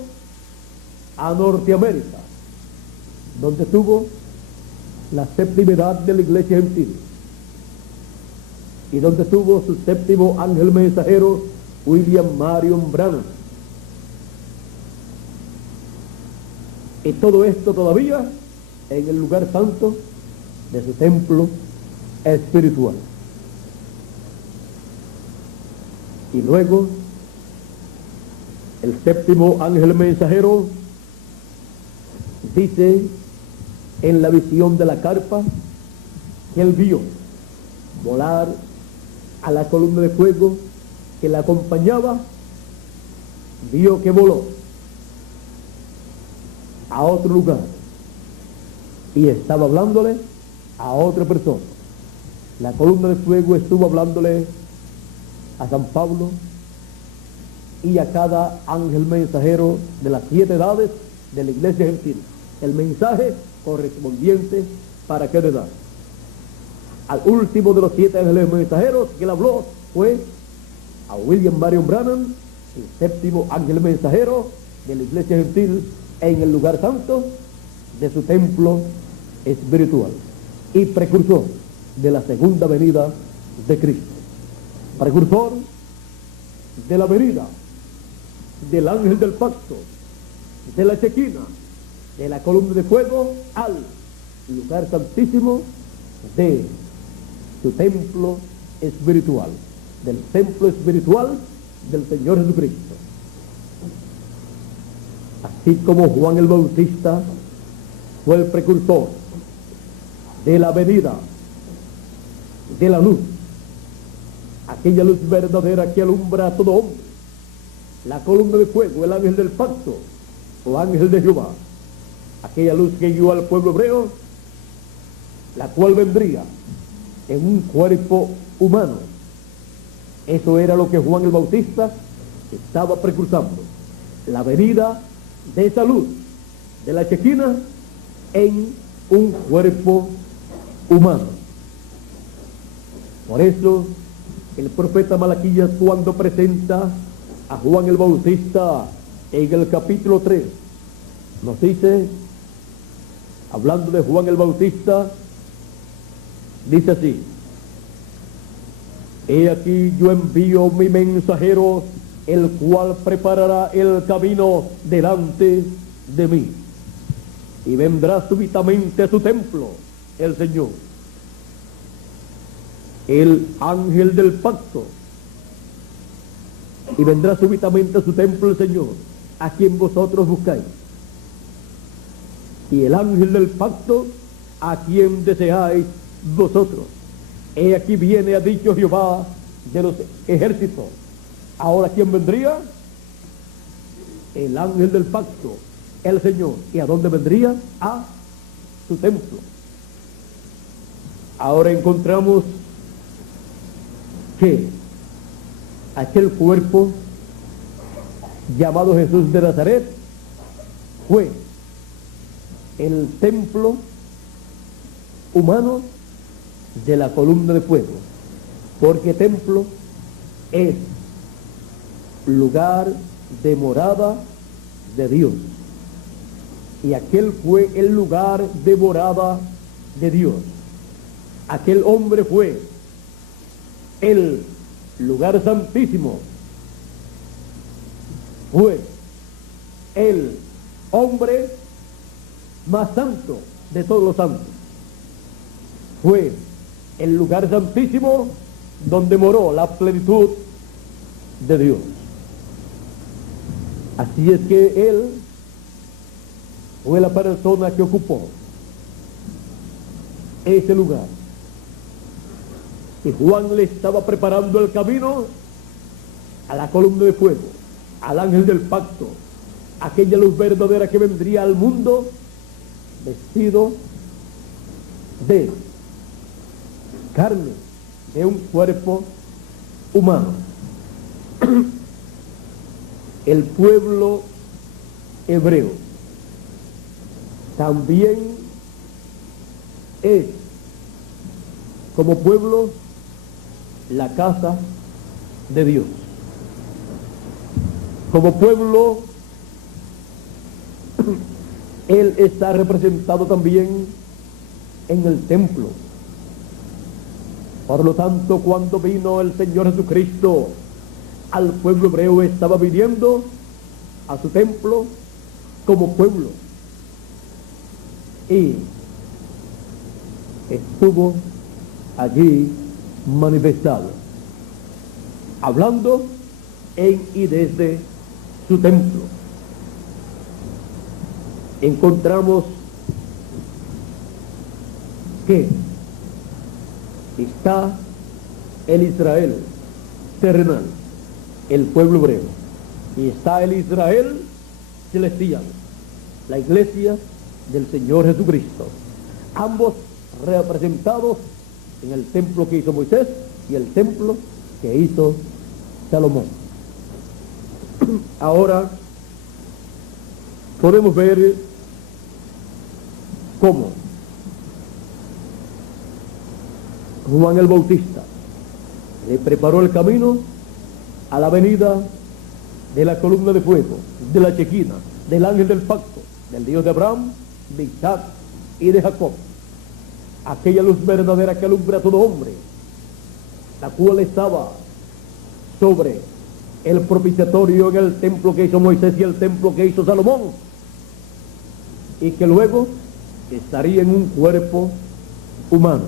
a Norteamérica, donde tuvo la séptima edad de la iglesia gentil y donde tuvo su séptimo ángel mensajero, William Marion Branham. Y todo esto todavía en el lugar santo de su templo espiritual. Y luego el séptimo ángel mensajero dice en la visión de la carpa que él vio volar a la columna de fuego que la acompañaba, vio que voló a otro lugar y estaba hablándole a otra persona. La columna de fuego estuvo hablándole a San Pablo y a cada ángel mensajero de las 7 edades de la iglesia gentil. El mensaje correspondiente para cada edad. Al último de los 7 ángeles mensajeros que él habló fue a William Marion Branham, el séptimo ángel mensajero de la iglesia gentil en el lugar santo de su templo espiritual y precursor de la segunda venida de Cristo, precursor de la venida del ángel del pacto, de la Shekinah, de la columna de fuego al lugar santísimo de su templo espiritual, del templo espiritual del Señor Jesucristo. Así como Juan el Bautista fue el precursor de la venida de la luz, aquella luz verdadera que alumbra a todo hombre, la columna de fuego, el ángel del pacto o ángel de Jehová, aquella luz que guió al pueblo hebreo, la cual vendría en un cuerpo humano. Eso era lo que Juan el Bautista estaba precursando, la venida de esa luz de la Shequina en un cuerpo humano. Por eso el profeta Malaquías, cuando presenta a Juan el Bautista en el capítulo 3, nos dice, hablando de Juan el Bautista, dice así: he aquí yo envío mi mensajero, el cual preparará el camino delante de mí, y vendrá súbitamente a su templo el Señor, el ángel del pacto, y vendrá súbitamente a su templo el Señor, a quien vosotros buscáis, y el ángel del pacto, a quien deseáis vosotros. He aquí viene, ha dicho Jehová de los ejércitos. Ahora, ¿quién vendría? El ángel del pacto, el Señor. ¿Y a dónde vendría? A su templo. Ahora encontramos que aquel cuerpo llamado Jesús de Nazaret fue el templo humano de la columna de fuego, porque templo es lugar de morada de Dios, y aquel fue el lugar de morada de Dios. Aquel hombre fue el lugar santísimo, fue el hombre más santo de todos los santos, fue el lugar santísimo donde moró la plenitud de Dios. Así es que él fue la persona que ocupó ese lugar, y Juan le estaba preparando el camino a la columna de fuego, al ángel del pacto, aquella luz verdadera que vendría al mundo vestido de carne, de un cuerpo humano. El pueblo hebreo también es, como pueblo, la casa de Dios. Como pueblo, él está representado también en el templo. Por lo tanto, cuando vino el Señor Jesucristo al pueblo hebreo, estaba viniendo a su templo como pueblo, y estuvo allí manifestado, hablando en y desde su templo. Encontramos que está el Israel terrenal, el pueblo hebreo, y está el Israel celestial, la iglesia del Señor Jesucristo, ambos representados en el templo que hizo Moisés y el templo que hizo Salomón. Ahora podemos ver cómo Juan el Bautista le preparó el camino a la venida de la columna de fuego, de la Shequina, del ángel del pacto, del Dios de Abraham, de Isaac y de Jacob. Aquella luz verdadera que alumbra a todo hombre, la cual estaba sobre el propiciatorio en el templo que hizo Moisés y el templo que hizo Salomón, y que luego estaría en un cuerpo humano,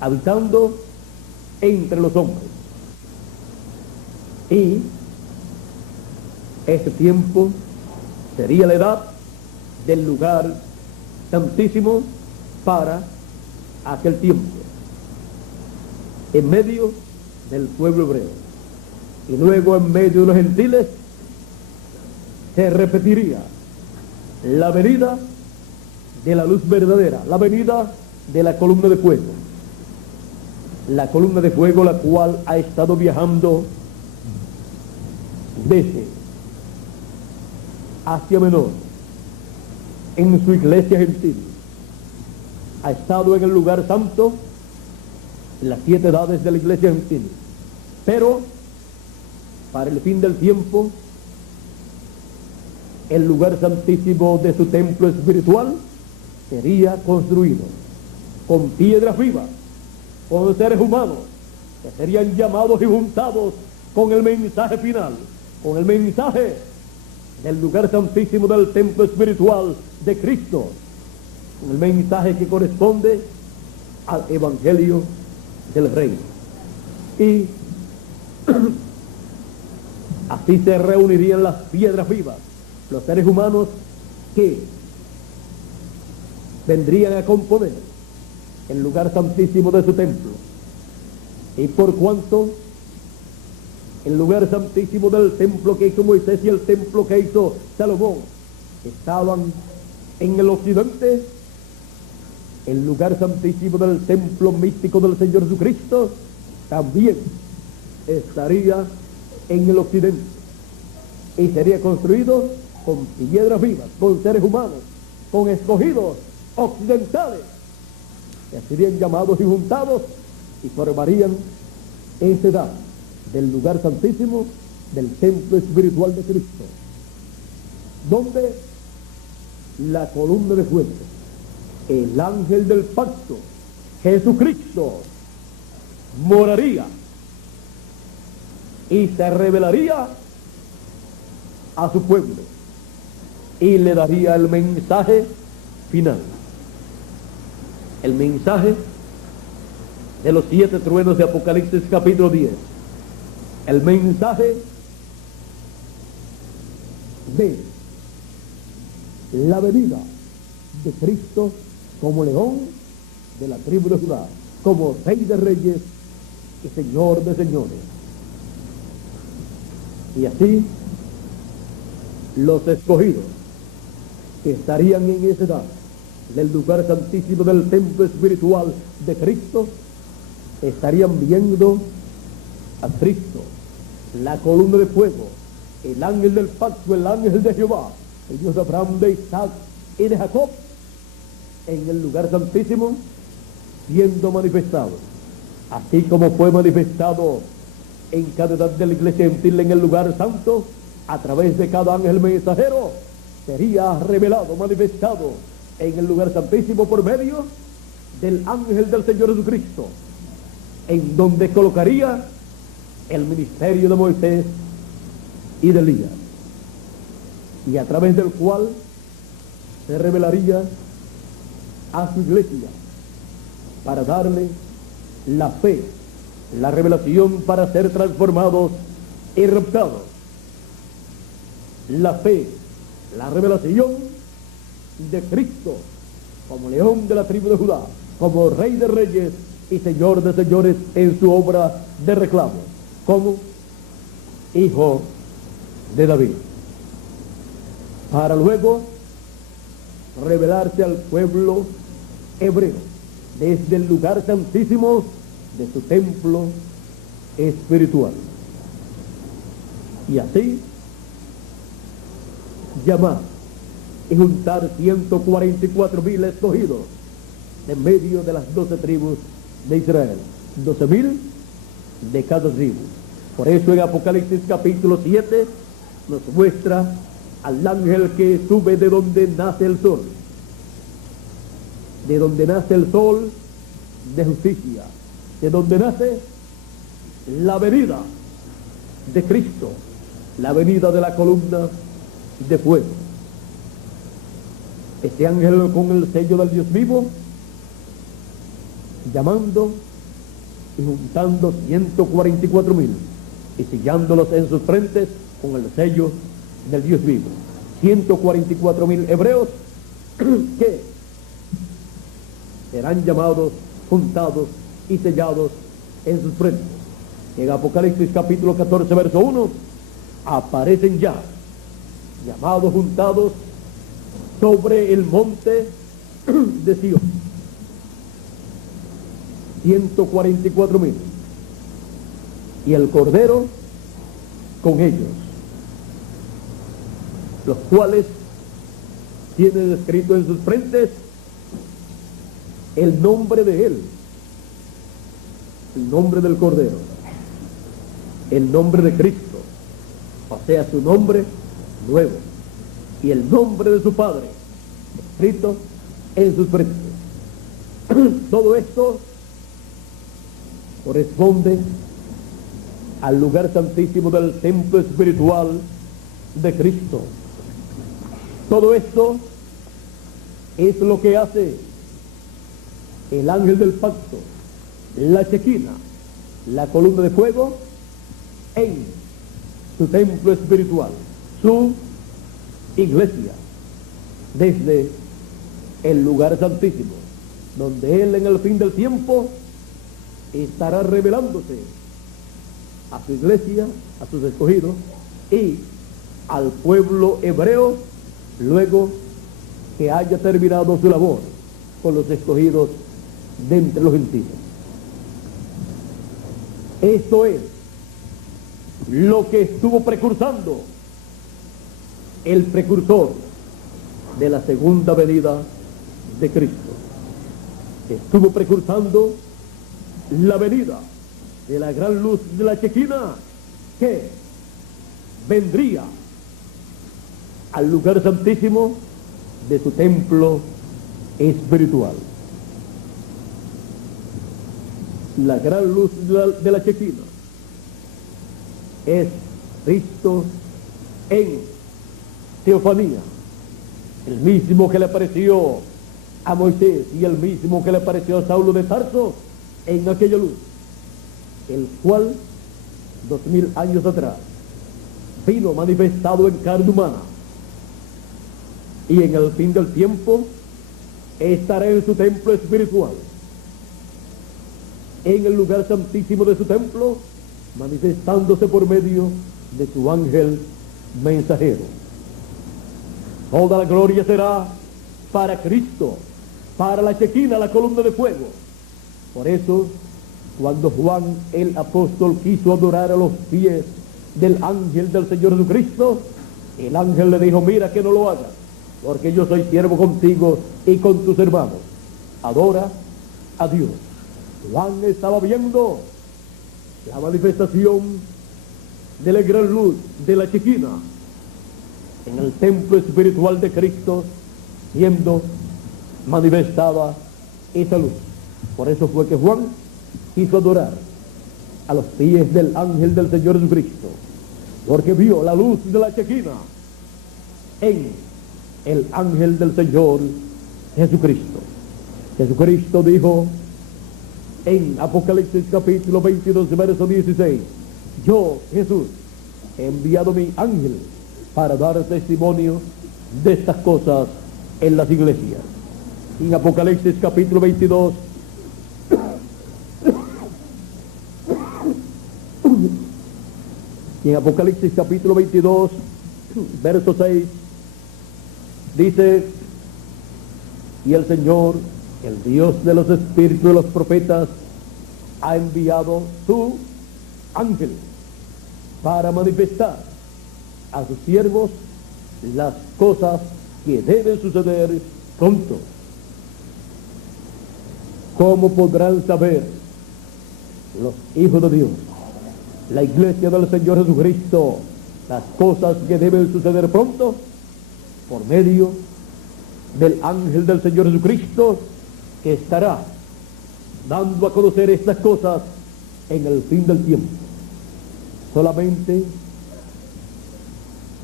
habitando entre los hombres. Y ese tiempo sería la edad del lugar santísimo para aquel tiempo. en medio del pueblo hebreo. Y luego en medio de los gentiles se repetiría la venida de la luz verdadera, la venida de la columna de fuego. La columna de fuego, la cual ha estado viajando desde Asia Menor en su iglesia gentil. Ha estado en el lugar santo, en las 7 edades de la iglesia gentil. Pero, para el fin del tiempo, el lugar santísimo de su templo espiritual sería construido con piedras vivas, con seres humanos que serían llamados y juntados con el mensaje final, con el mensaje del lugar santísimo del templo espiritual de Cristo, con el mensaje que corresponde al evangelio del reino. Y así se reunirían las piedras vivas, los seres humanos que vendrían a componer el lugar santísimo de su templo. Y por cuanto el lugar santísimo del templo que hizo Moisés y el templo que hizo Salomón estaban en el occidente, el lugar santísimo del templo místico del Señor Jesucristo también estaría en el occidente y sería construido con piedras vivas, con seres humanos, con escogidos occidentales que serían llamados y juntados y formarían esa edad del lugar santísimo del templo espiritual de Cristo, donde la columna de fuego, el ángel del pacto, Jesucristo, moraría y se revelaría a su pueblo y le daría el mensaje final, el mensaje de los 7 truenos de Apocalipsis capítulo 10, el mensaje de la venida de Cristo como león de la tribu de Judá, como rey de reyes y señor de señores. Y así los escogidos que estarían en esa edad del lugar santísimo del templo espiritual de Cristo estarían viendo a Cristo, la columna de fuego, el ángel del pacto, el ángel de Jehová, el Dios de Abraham, de Isaac y de Jacob, en el lugar santísimo siendo manifestado, así como fue manifestado en cada edad de la iglesia gentil en el lugar santo, a través de cada ángel mensajero, sería revelado, manifestado en el lugar santísimo por medio del ángel del Señor Jesucristo, en donde colocaría el ministerio de Moisés y de Elías, y a través del cual se revelaría a su iglesia para darle la fe, la revelación para ser transformados y raptados, la fe, la revelación de Cristo como león de la tribu de Judá, como rey de reyes y señor de señores en su obra de reclamo, como hijo de David, para luego revelarse al pueblo hebreo desde el lugar santísimo de su templo espiritual, y así llamar y juntar 144,000 escogidos en medio de las 12 tribus de Israel, 12,000 de cada tribu. Por eso en Apocalipsis capítulo 7 nos muestra al ángel que sube de donde nace el sol, de donde nace el sol de justicia, de donde nace la venida de Cristo, la venida de la columna de fuego. Este ángel con el sello del Dios vivo, llamando y juntando 144,000 y sellándolos en sus frentes con el sello del Dios vivo. 144,000 hebreos que serán llamados, juntados y sellados en sus frentes. En Apocalipsis capítulo 14, verso 1, aparecen ya, llamados, juntados sobre el monte de Sion, 144,000, y el Cordero con ellos, los cuales tienen escrito en sus frentes el nombre de él, el nombre del Cordero, el nombre de Cristo, o sea, su nombre nuevo, y el nombre de su Padre, escrito en sus frentes. Todo esto corresponde al lugar santísimo del templo espiritual de Cristo. Todo esto es lo que hace el ángel del pacto, la Chequina, la columna de fuego, en su templo espiritual, su iglesia, desde el lugar santísimo, donde él en el fin del tiempo estará revelándose a su iglesia, a sus escogidos y al pueblo hebreo, luego que haya terminado su labor con los escogidos de entre los gentiles. Esto es lo que estuvo precursando el precursor de la segunda venida de Cristo. Estuvo precursando la venida de la gran luz de la Chequina, que vendría al lugar santísimo de su templo espiritual. La gran luz de la Chequina es Cristo en teofanía, el mismo que le apareció a Moisés y el mismo que le apareció a Saulo de Tarso en aquella luz, el cual 2000 años atrás vino manifestado en carne humana, y en el fin del tiempo estará en su templo espiritual, en el lugar santísimo de su templo, manifestándose por medio de su ángel mensajero. Toda la gloria será para Cristo, para la Chequina, la columna de fuego. Por eso, cuando Juan el apóstol quiso adorar a los pies del ángel del Señor Jesucristo, el ángel le dijo: mira que no lo hagas, porque yo soy siervo contigo y con tus hermanos. Adora a Dios. Juan estaba viendo la manifestación de la gran luz de la Chequina en el templo espiritual de Cristo, siendo manifestada esa luz. Por eso fue que Juan quiso adorar a los pies del ángel del Señor Jesucristo, porque vio la luz de la Chequina en el ángel del Señor Jesucristo. Jesucristo dijo en Apocalipsis capítulo 22, verso 16: yo, Jesús, he enviado mi ángel para dar testimonio de estas cosas en las iglesias. En Apocalipsis capítulo 22, y en Apocalipsis capítulo 22, verso 6, dice: y el Señor, el Dios de los espíritus de los profetas, ha enviado su ángel para manifestar a sus siervos las cosas que deben suceder pronto. ¿Cómo podrán saber los hijos de Dios, la iglesia del Señor Jesucristo, las cosas que deben suceder pronto? Por medio del ángel del Señor Jesucristo, que estará dando a conocer estas cosas en el fin del tiempo. Solamente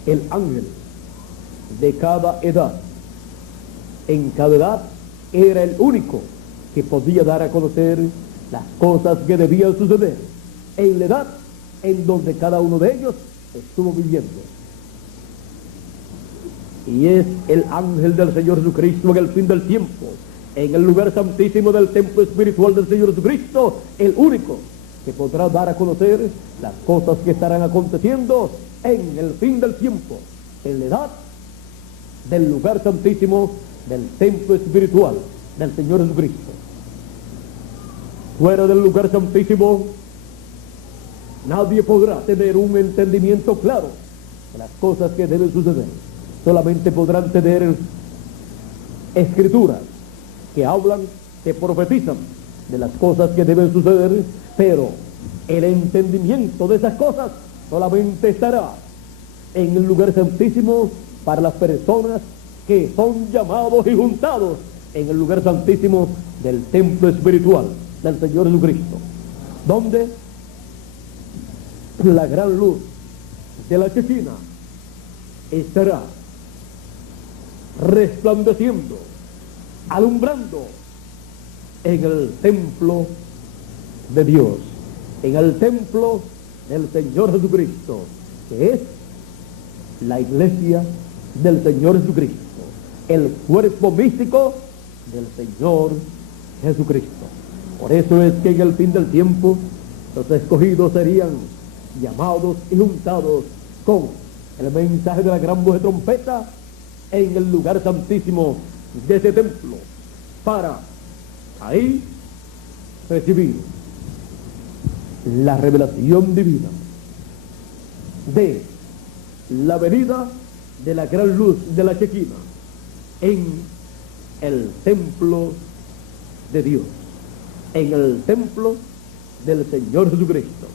el ángel de cada edad, en cada edad, era el único que podía dar a conocer las cosas que debían suceder en la edad en donde cada uno de ellos estuvo viviendo. Y es el ángel del Señor Jesucristo en el fin del tiempo, en el lugar santísimo del templo espiritual del Señor Jesucristo, el único que podrá dar a conocer las cosas que estarán aconteciendo en el fin del tiempo, en la edad del lugar santísimo, del templo espiritual del Señor Jesucristo. Fuera del lugar santísimo, nadie podrá tener un entendimiento claro de las cosas que deben suceder. Solamente podrán tener escrituras que hablan, que profetizan de las cosas que deben suceder, pero el entendimiento de esas cosas solamente estará en el lugar santísimo para las personas que son llamados y juntados en el lugar santísimo del templo espiritual del Señor Jesucristo, donde la gran luz de la Shekinah estará resplandeciendo, alumbrando en el templo de Dios, en el templo del Señor Jesucristo, que es la iglesia del Señor Jesucristo, el cuerpo místico del Señor Jesucristo. Por eso es que en el fin del tiempo los escogidos serían llamados y juntados con el mensaje de la gran voz de trompeta en el lugar santísimo de ese templo, para ahí recibir la revelación divina de la venida de la gran luz de la Shekinah en el templo de Dios, en el templo del Señor Jesucristo.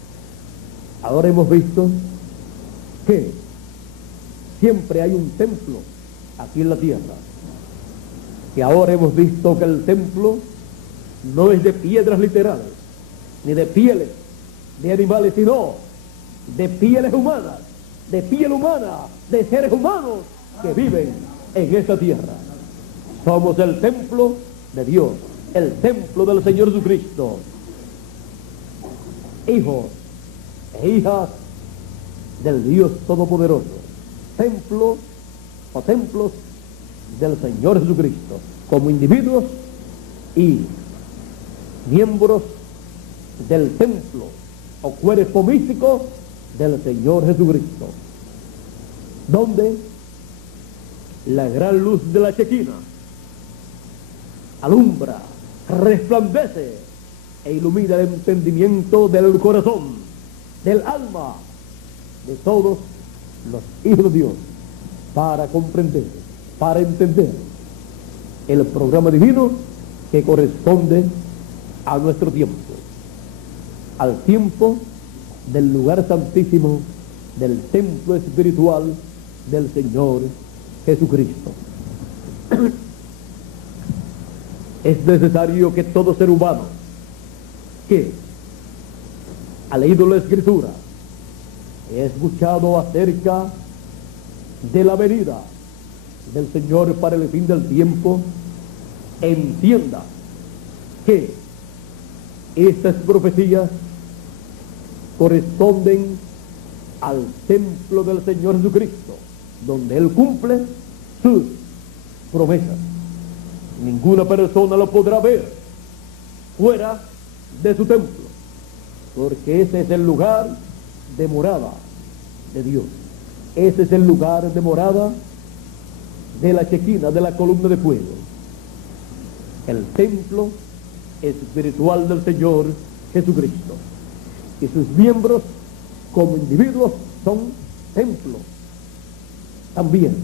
Ahora hemos visto que siempre hay un templo aquí en la tierra, que ahora hemos visto que el templo no es de piedras literales, ni de pieles de animales, sino de pieles humanas, de piel humana, de seres humanos que viven en esta tierra. Somos el templo de Dios, el templo del Señor Jesucristo, hijos e hijas del Dios Todopoderoso, templo o templos del Señor Jesucristo, como individuos y miembros del templo o cuerpo místico del Señor Jesucristo, donde la gran luz de la Shekinah alumbra, resplandece e ilumina el entendimiento del corazón, del alma de todos los hijos de Dios, para comprender, para entender el programa divino que corresponde a nuestro tiempo, al tiempo del lugar santísimo del templo espiritual del Señor Jesucristo. Es necesario que todo ser humano que ha leído la Escritura, he escuchado acerca de la venida del Señor para el fin del tiempo, entienda que estas profecías corresponden al templo del Señor Jesucristo, donde Él cumple sus promesas. Ninguna persona lo podrá ver fuera de su templo, porque ese es el lugar de morada de Dios. Ese es el lugar de morada de la Shekinah, de la columna de fuego, el templo espiritual del Señor Jesucristo. Y sus miembros como individuos son templos también.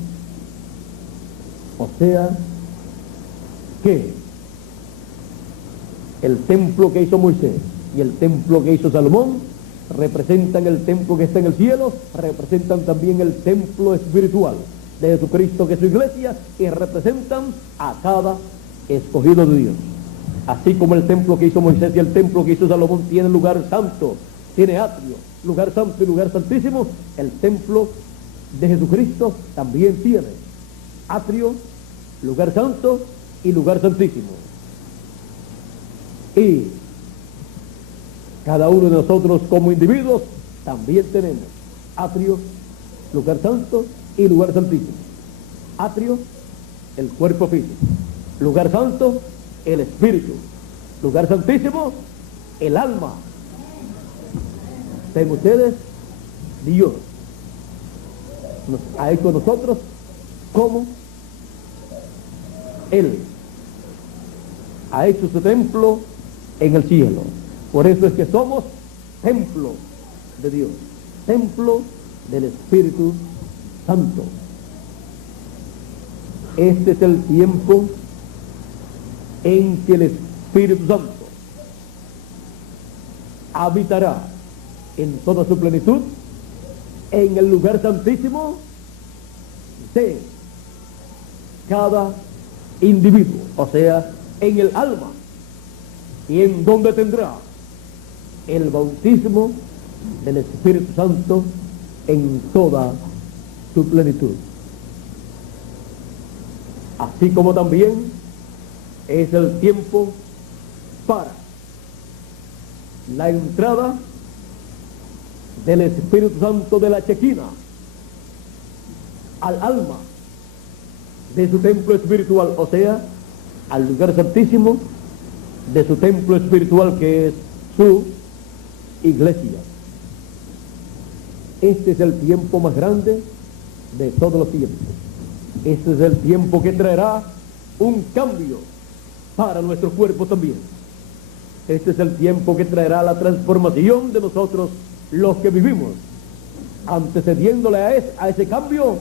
O sea que el templo que hizo Moisés y el templo que hizo Salomón representan el templo que está en el cielo, representan también el templo espiritual de Jesucristo, que es su iglesia, y representan a cada escogido de Dios. Así como el templo que hizo Moisés y el templo que hizo Salomón tiene lugar santo, tiene atrio, lugar santo y lugar santísimo, el templo de Jesucristo también tiene atrio, lugar santo y lugar santísimo. Y cada uno de nosotros como individuos también tenemos atrio, lugar santo y lugar santísimo. Atrio, el cuerpo físico; lugar santo, el espíritu; lugar santísimo, el alma en ustedes, Dios nos ha hecho a nosotros como Él ha hecho su templo en el cielo. Por eso es que somos templo de Dios, templo del Espíritu Santo. Este es el tiempo en que el Espíritu Santo habitará en toda su plenitud en el lugar santísimo de cada individuo, o sea, en el alma, y en donde tendrá el bautismo del Espíritu Santo en toda su plenitud. Así como también es el tiempo para la entrada del Espíritu Santo de la Chequina al alma de su templo espiritual, o sea, al lugar santísimo de su templo espiritual, que es su iglesia. Este es el tiempo más grande de todos los tiempos. Este es el tiempo que traerá un cambio para nuestro cuerpo también. Este es el tiempo que traerá la transformación de nosotros, los que vivimos, antecediéndole a ese cambio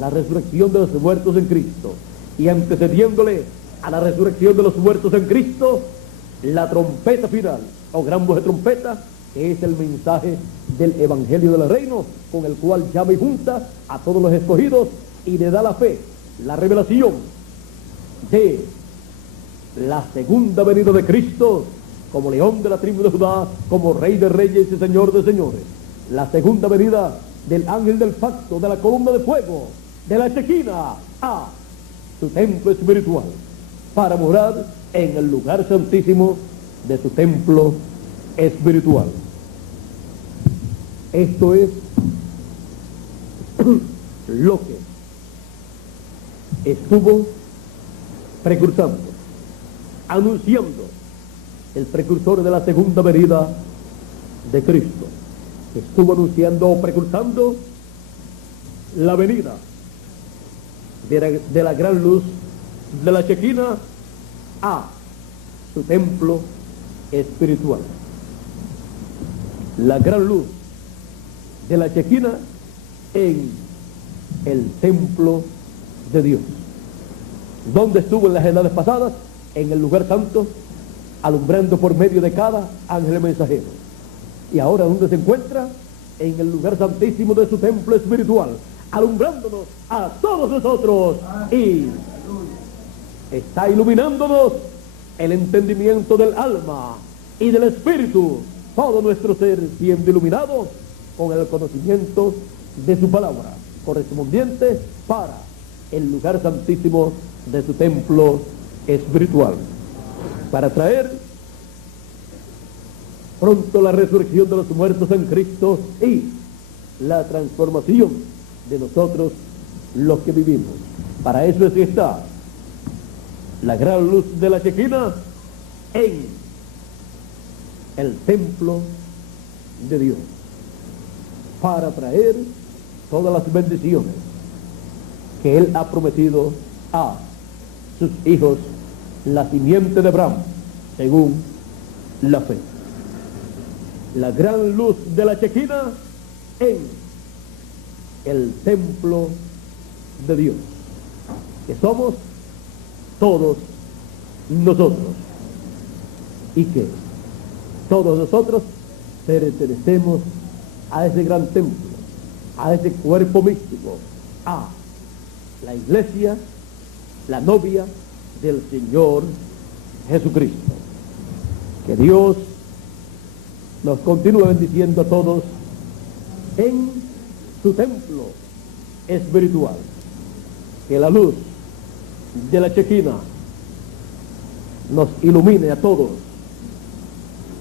la resurrección de los muertos en Cristo, y antecediéndole a la resurrección de los muertos en Cristo la trompeta final, o gran voz de trompeta, que es el mensaje del Evangelio del Reino, con el cual llama y junta a todos los escogidos y le da la fe, la revelación de la segunda venida de Cristo, como león de la tribu de Judá, como rey de reyes y señor de señores. La segunda venida del ángel del pacto, de la columna de fuego, de la Chequina, a su templo espiritual, para morar en el lugar santísimo de su templo espiritual. Esto es lo que estuvo precursando, anunciando el precursor de la segunda venida de Cristo. Estuvo anunciando o precursando la venida de la gran luz de la Chequina a su templo espiritual. La gran luz de la Chequina en el templo de Dios. ¿Dónde estuvo en las edades pasadas? En el lugar santo, alumbrando por medio de cada ángel mensajero. Y ahora, ¿dónde se encuentra? En el lugar santísimo de su templo espiritual, alumbrándonos a todos nosotros, y está iluminándonos el entendimiento del alma y del espíritu, todo nuestro ser siendo iluminado con el conocimiento de su palabra, correspondiente para el lugar santísimo de su templo espiritual, para traer pronto la resurrección de los muertos en Cristo y la transformación de nosotros los que vivimos. Para eso es que está la gran luz de la Chequina en el templo de Dios, para traer todas las bendiciones que Él ha prometido a sus hijos, la simiente de Abraham, según la fe. La gran luz de la Chequina en el templo de Dios, que somos todos nosotros, y que todos nosotros pertenecemos a ese gran templo, a ese cuerpo místico, a la iglesia, la novia del Señor Jesucristo. Que Dios nos continúe bendiciendo a todos en su templo espiritual. Que la luz de la Chequina nos ilumine a todos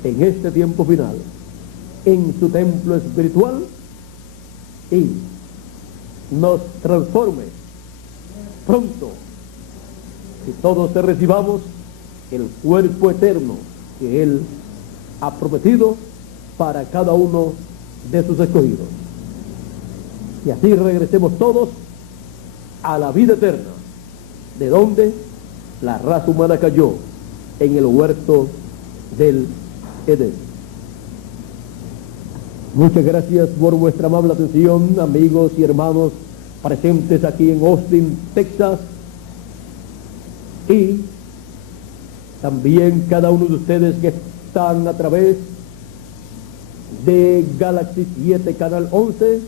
en este tiempo final, en su templo espiritual, y nos transforme pronto, que todos recibamos el cuerpo eterno que Él ha prometido para cada uno de sus escogidos. Y así regresemos todos a la vida eterna, de donde la raza humana cayó, en el huerto del Edén. Muchas gracias por vuestra amable atención, amigos y hermanos presentes aquí en Austin, Texas, y también cada uno de ustedes que están a través de Galaxy 7 Canal 11,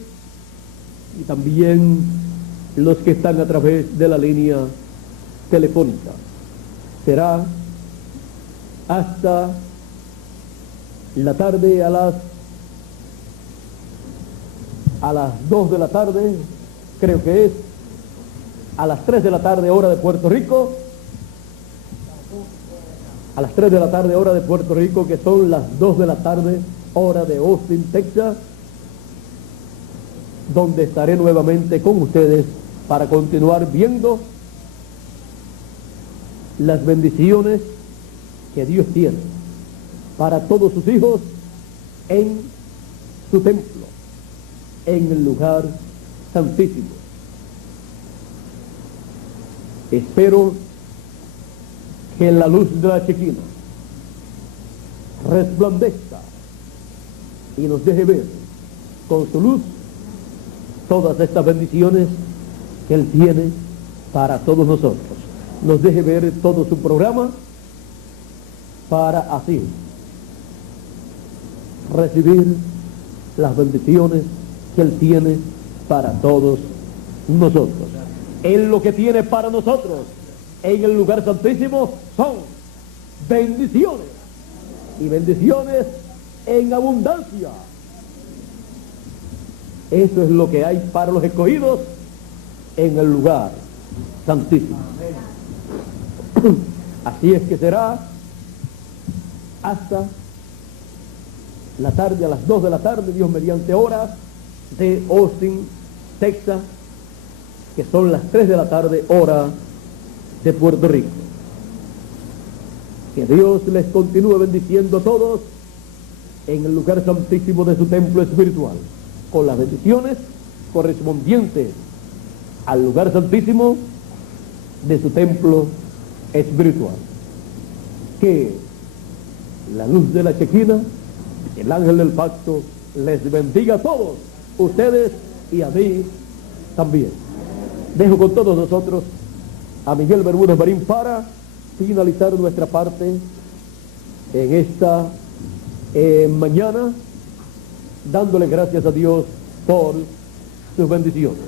y también los que están a través de la línea telefónica. Será hasta la tarde a las 2 de la tarde, creo que es a las 3 de la tarde hora de Puerto Rico, a las 3 de la tarde hora de Puerto Rico, que son las 2 de la tarde hora de Austin, Texas, donde estaré nuevamente con ustedes para continuar viendo las bendiciones que Dios tiene para todos sus hijos en su templo, en el lugar santísimo. Espero que la luz de la Chequina resplandezca y nos deje ver con su luz todas estas bendiciones que Él tiene para todos nosotros. Nos deje ver todo su programa para así recibir las bendiciones que Él tiene para todos nosotros. Él lo que tiene para nosotros en el lugar santísimo son bendiciones, y bendiciones en abundancia. Eso es lo que hay para los escogidos en el lugar santísimo. Así es que será hasta la tarde, a las 2 de la tarde, Dios mediante, horas de Austin, Texas, que son las 3 de la tarde hora de Puerto Rico. Que Dios les continúe bendiciendo a todos en el lugar santísimo de su templo espiritual, con las bendiciones correspondientes al lugar santísimo de su templo espiritual. Que la luz de la Chequina, el ángel del pacto, les bendiga a todos ustedes y a mí también. Dejo con todos nosotros a Miguel Bermúdez Marín para finalizar nuestra parte en esta mañana, dándole gracias a Dios por sus bendiciones.